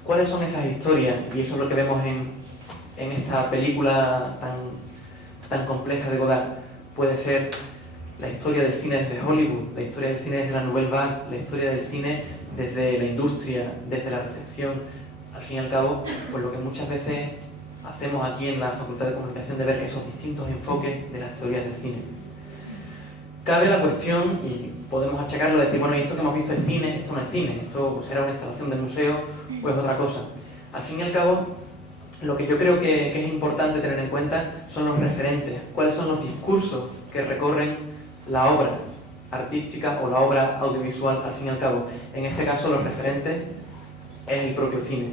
¿Cuáles son esas historias? Y eso es lo que vemos en esta película tan compleja de Godard. Puede ser la historia del cine desde Hollywood, la historia del cine desde la Nouvelle Vague, la historia del cine desde la industria, desde la recepción. Al fin y al cabo, pues lo que muchas veces hacemos aquí en la Facultad de Comunicación, de ver esos distintos enfoques de las teorías del cine. Cabe la cuestión, y podemos achacarlo, decir, bueno, y esto que hemos visto es cine, esto no es cine, esto pues, era una instalación del museo, pues otra cosa. Al fin y al cabo, lo que yo creo que es importante tener en cuenta son los referentes, cuáles son los discursos que recorren la obra artística o la obra audiovisual, al fin y al cabo. En este caso, los referentes es el propio cine.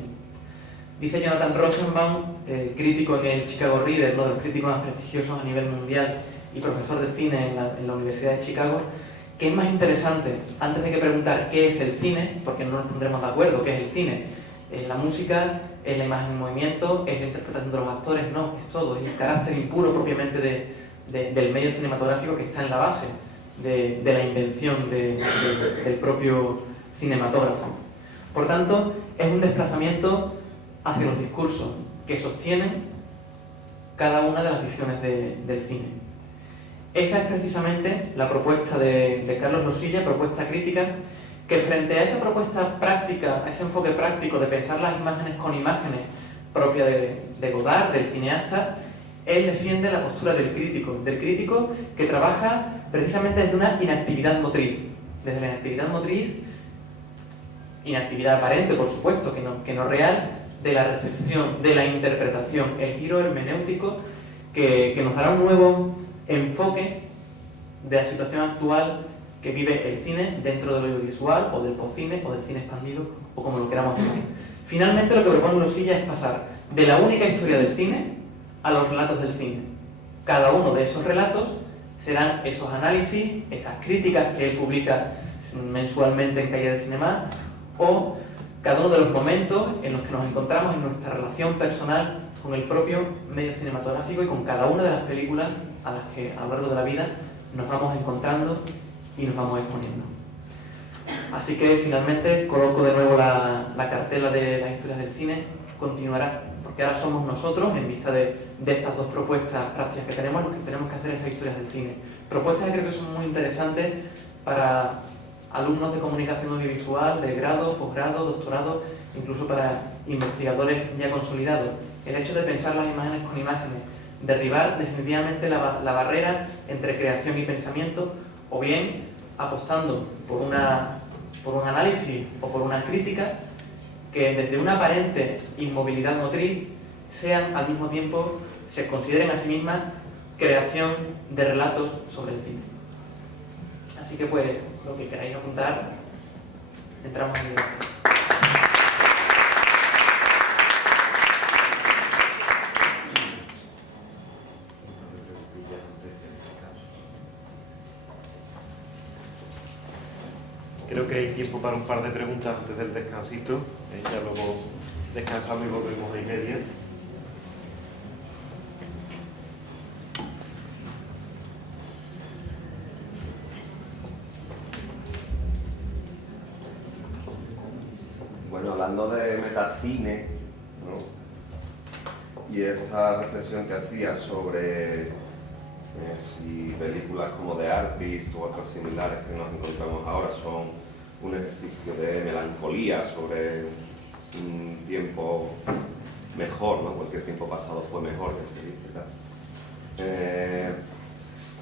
Dice Jonathan Rosenbaum, crítico en el Chicago Reader, uno de los críticos más prestigiosos a nivel mundial y profesor de cine en la Universidad de Chicago, que es más interesante, antes de que preguntar qué es el cine, porque no nos pondremos de acuerdo qué es el cine, la música es la imagen en movimiento, es la interpretación de los actores, no, es todo, es el carácter impuro propiamente del medio cinematográfico que está en la base de la invención del propio cinematógrafo. Por tanto, es un desplazamiento hacia los discursos que sostienen cada una de las visiones del cine. Esa es precisamente la propuesta de Carlos Losilla, propuesta crítica, que frente a esa propuesta práctica, a ese enfoque práctico de pensar las imágenes con imágenes propia de Godard, del cineasta, él defiende la postura del crítico que trabaja precisamente desde una inactividad motriz. Desde la inactividad motriz, inactividad aparente, por supuesto, que no real, de la recepción, de la interpretación, el giro hermenéutico que nos dará un nuevo enfoque de la situación actual que vive el cine dentro del audiovisual, o del postcine, o del cine expandido, o como lo queramos llamar. Finalmente, lo que propone Losilla es pasar de la única historia del cine a los relatos del cine. Cada uno de esos relatos serán esos análisis, esas críticas que él publica mensualmente en Calle de Cinema, o cada uno de los momentos en los que nos encontramos en nuestra relación personal con el propio medio cinematográfico y con cada una de las películas a las que a lo largo de la vida nos vamos encontrando y nos vamos exponiendo. Así que finalmente coloco de nuevo la cartela de las historias del cine, continuará, porque ahora somos nosotros, en vista de estas dos propuestas prácticas que tenemos, los que tenemos que hacer esas historias del cine. Propuestas que creo que son muy interesantes para alumnos de comunicación audiovisual, de grado, posgrado, doctorado, incluso para investigadores ya consolidados. El hecho de pensar las imágenes con imágenes, derribar definitivamente la barrera entre creación y pensamiento, o bien apostando por un análisis o por una crítica que desde una aparente inmovilidad motriz sean al mismo tiempo, se consideren a sí mismas creación de relatos sobre el cine. Así que pues, lo que queráis apuntar, entramos en el debate. Creo que hay tiempo para un par de preguntas antes del descansito. Ya luego descansamos y volvemos a 1:30. Bueno, hablando de metacine, ¿no? Y esta reflexión que hacía sobre si películas como The Artist o otras similares que nos encontramos ahora son un ejercicio de melancolía sobre un tiempo mejor, ¿no? Cualquier tiempo pasado fue mejor, que se dice,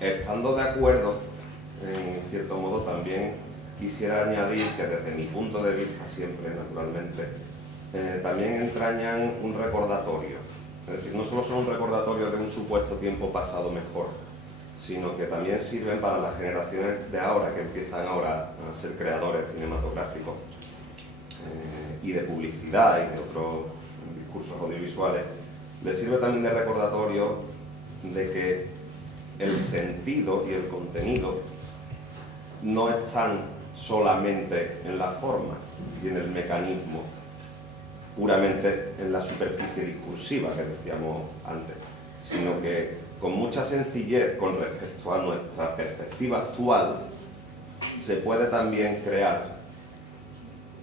estando de acuerdo, en cierto modo también quisiera añadir que desde mi punto de vista siempre, naturalmente, también entrañan un recordatorio. Es decir, no solo son un recordatorio de un supuesto tiempo pasado mejor, sino que también sirven para las generaciones de ahora, que empiezan ahora a ser creadores cinematográficos y de publicidad y de otros discursos audiovisuales. Les sirve también de recordatorio de que el sentido y el contenido no están solamente en la forma y en el mecanismo, puramente en la superficie discursiva que decíamos antes, sino que con mucha sencillez con respecto a nuestra perspectiva actual se puede también crear,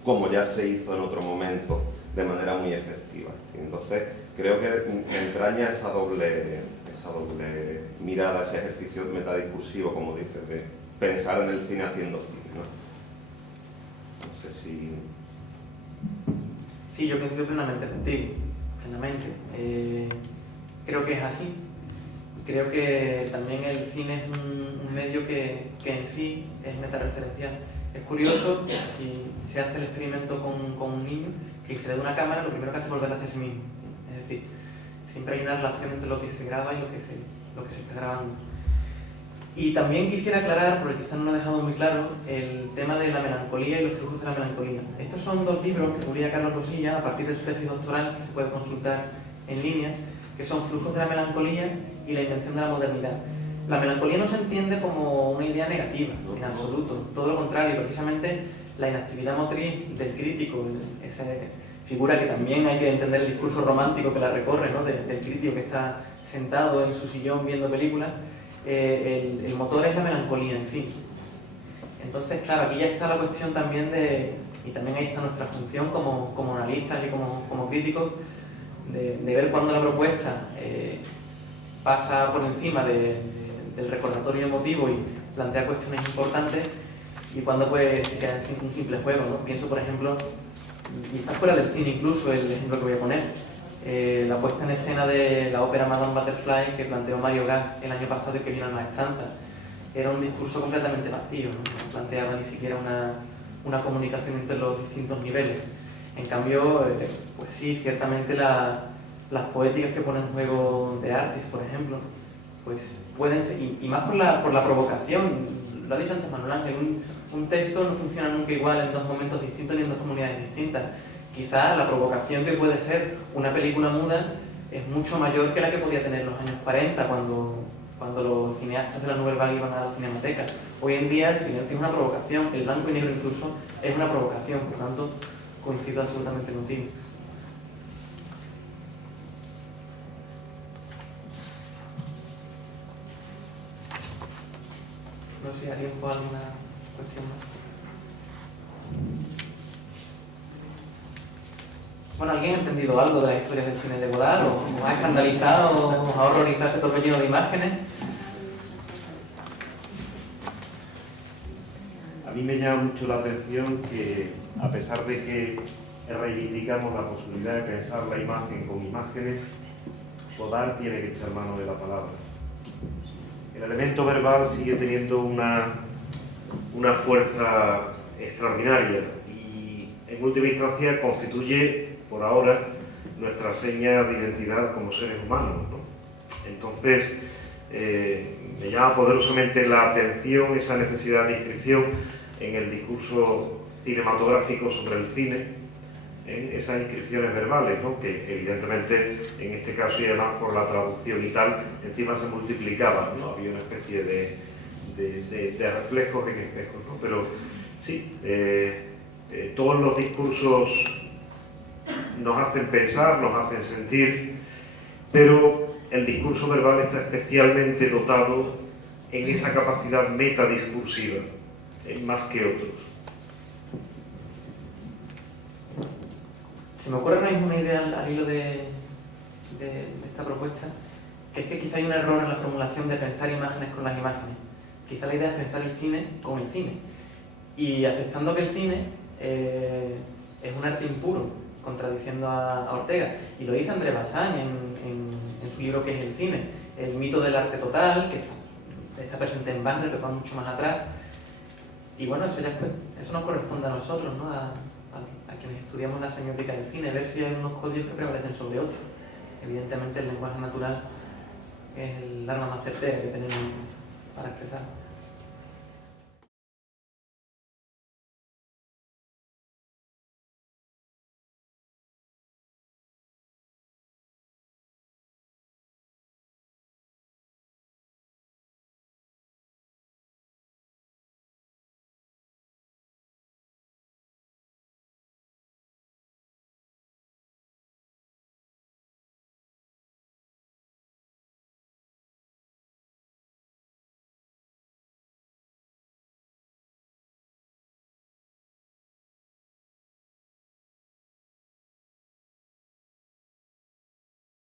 como ya se hizo en otro momento, de manera muy efectiva. Entonces creo que entraña esa doble mirada, ese ejercicio metadiscursivo, como dices, de pensar en el cine haciendo cine, ¿no? No sé si... Sí, yo coincido plenamente contigo, plenamente. Creo que es así. Creo que también el cine es un medio que en sí es metareferencial. Es curioso, si se hace el experimento con un niño, que se le da una cámara, lo primero que hace es volver hacia sí mismo. Es decir, siempre hay una relación entre lo que se graba y lo que se está grabando. Y también quisiera aclarar, porque quizás no lo he dejado muy claro, el tema de la melancolía y los flujos de la melancolía. Estos son dos libros que publica Carlos Losilla a partir de su tesis doctoral, que se puede consultar en línea, que son Flujos de la melancolía y la invención de la modernidad. La melancolía no se entiende como una idea negativa, en absoluto. Todo lo contrario, precisamente la inactividad motriz del crítico, figura que también hay que entender el discurso romántico que la recorre, ¿no? Del crítico que está sentado en su sillón viendo películas. El motor es la melancolía en sí. Entonces, claro, aquí ya está la cuestión también y también ahí está nuestra función como analistas y como críticos, de ver cuándo la propuesta pasa por encima del recordatorio emotivo y plantea cuestiones importantes, y cuando pues queda un simple juego, ¿no? Pienso, por ejemplo, y está fuera del cine incluso, el ejemplo que voy a poner, la puesta en escena de la ópera Madame Butterfly que planteó Mario Gas el año pasado y que vino a las estanzas. Era un discurso completamente vacío, no planteaba ni siquiera una comunicación entre los distintos niveles. En cambio, pues sí, ciertamente las poéticas que ponen en juego de Artis, por ejemplo, pues pueden ser, y más por la provocación. Lo ha dicho antes Manuel Ángel, un texto no funciona nunca igual en dos momentos distintos ni en dos comunidades distintas. Quizá la provocación que puede ser una película muda es mucho mayor que la que podía tener en los años 40, cuando los cineastas de la Nouvelle Vague iban a la cinemateca. Hoy en día el silencio es una provocación, el blanco y negro incluso es una provocación, por lo tanto coincido absolutamente contigo. No sé si alguien puede alguna cuestión más. Bueno, ¿alguien ha entendido algo de la historia del cine de Godard? ¿O os ha escandalizado? ¿Os ha horrorizado ese torbellino de imágenes? A mí me llama mucho la atención que, a pesar de que reivindicamos la posibilidad de pensar la imagen con imágenes, Godard tiene que echar mano de la palabra. El elemento verbal sigue teniendo una fuerza extraordinaria y, en última instancia, constituye, por ahora, nuestra seña de identidad como seres humanos, ¿no? Entonces, me llama poderosamente la atención esa necesidad de inscripción en el discurso cinematográfico sobre el cine, esas inscripciones verbales, ¿no? Que evidentemente en este caso, y además por la traducción y tal, encima se multiplicaban, ¿no? Había una especie de reflejos en espejos, ¿no? Pero sí, todos los discursos nos hacen pensar, nos hacen sentir, pero el discurso verbal está especialmente dotado en esa capacidad metadiscursiva, más que otros. Se me ocurre ahora mismo una idea al hilo de esta propuesta, que es que quizá hay un error en la formulación de pensar imágenes con las imágenes. Quizá la idea es pensar el cine con el cine, y aceptando que el cine es un arte impuro, contradiciendo a Ortega, y lo dice André Bazin en su libro ¿Qué es el cine? El mito del arte total, que está presente en Wagner, pero va mucho más atrás. Y bueno, eso nos corresponde a nosotros, ¿no? A quienes estudiamos la semiótica del cine, ver si hay unos códigos que prevalecen sobre otros. Evidentemente el lenguaje natural es el arma más certera que tenemos para expresar.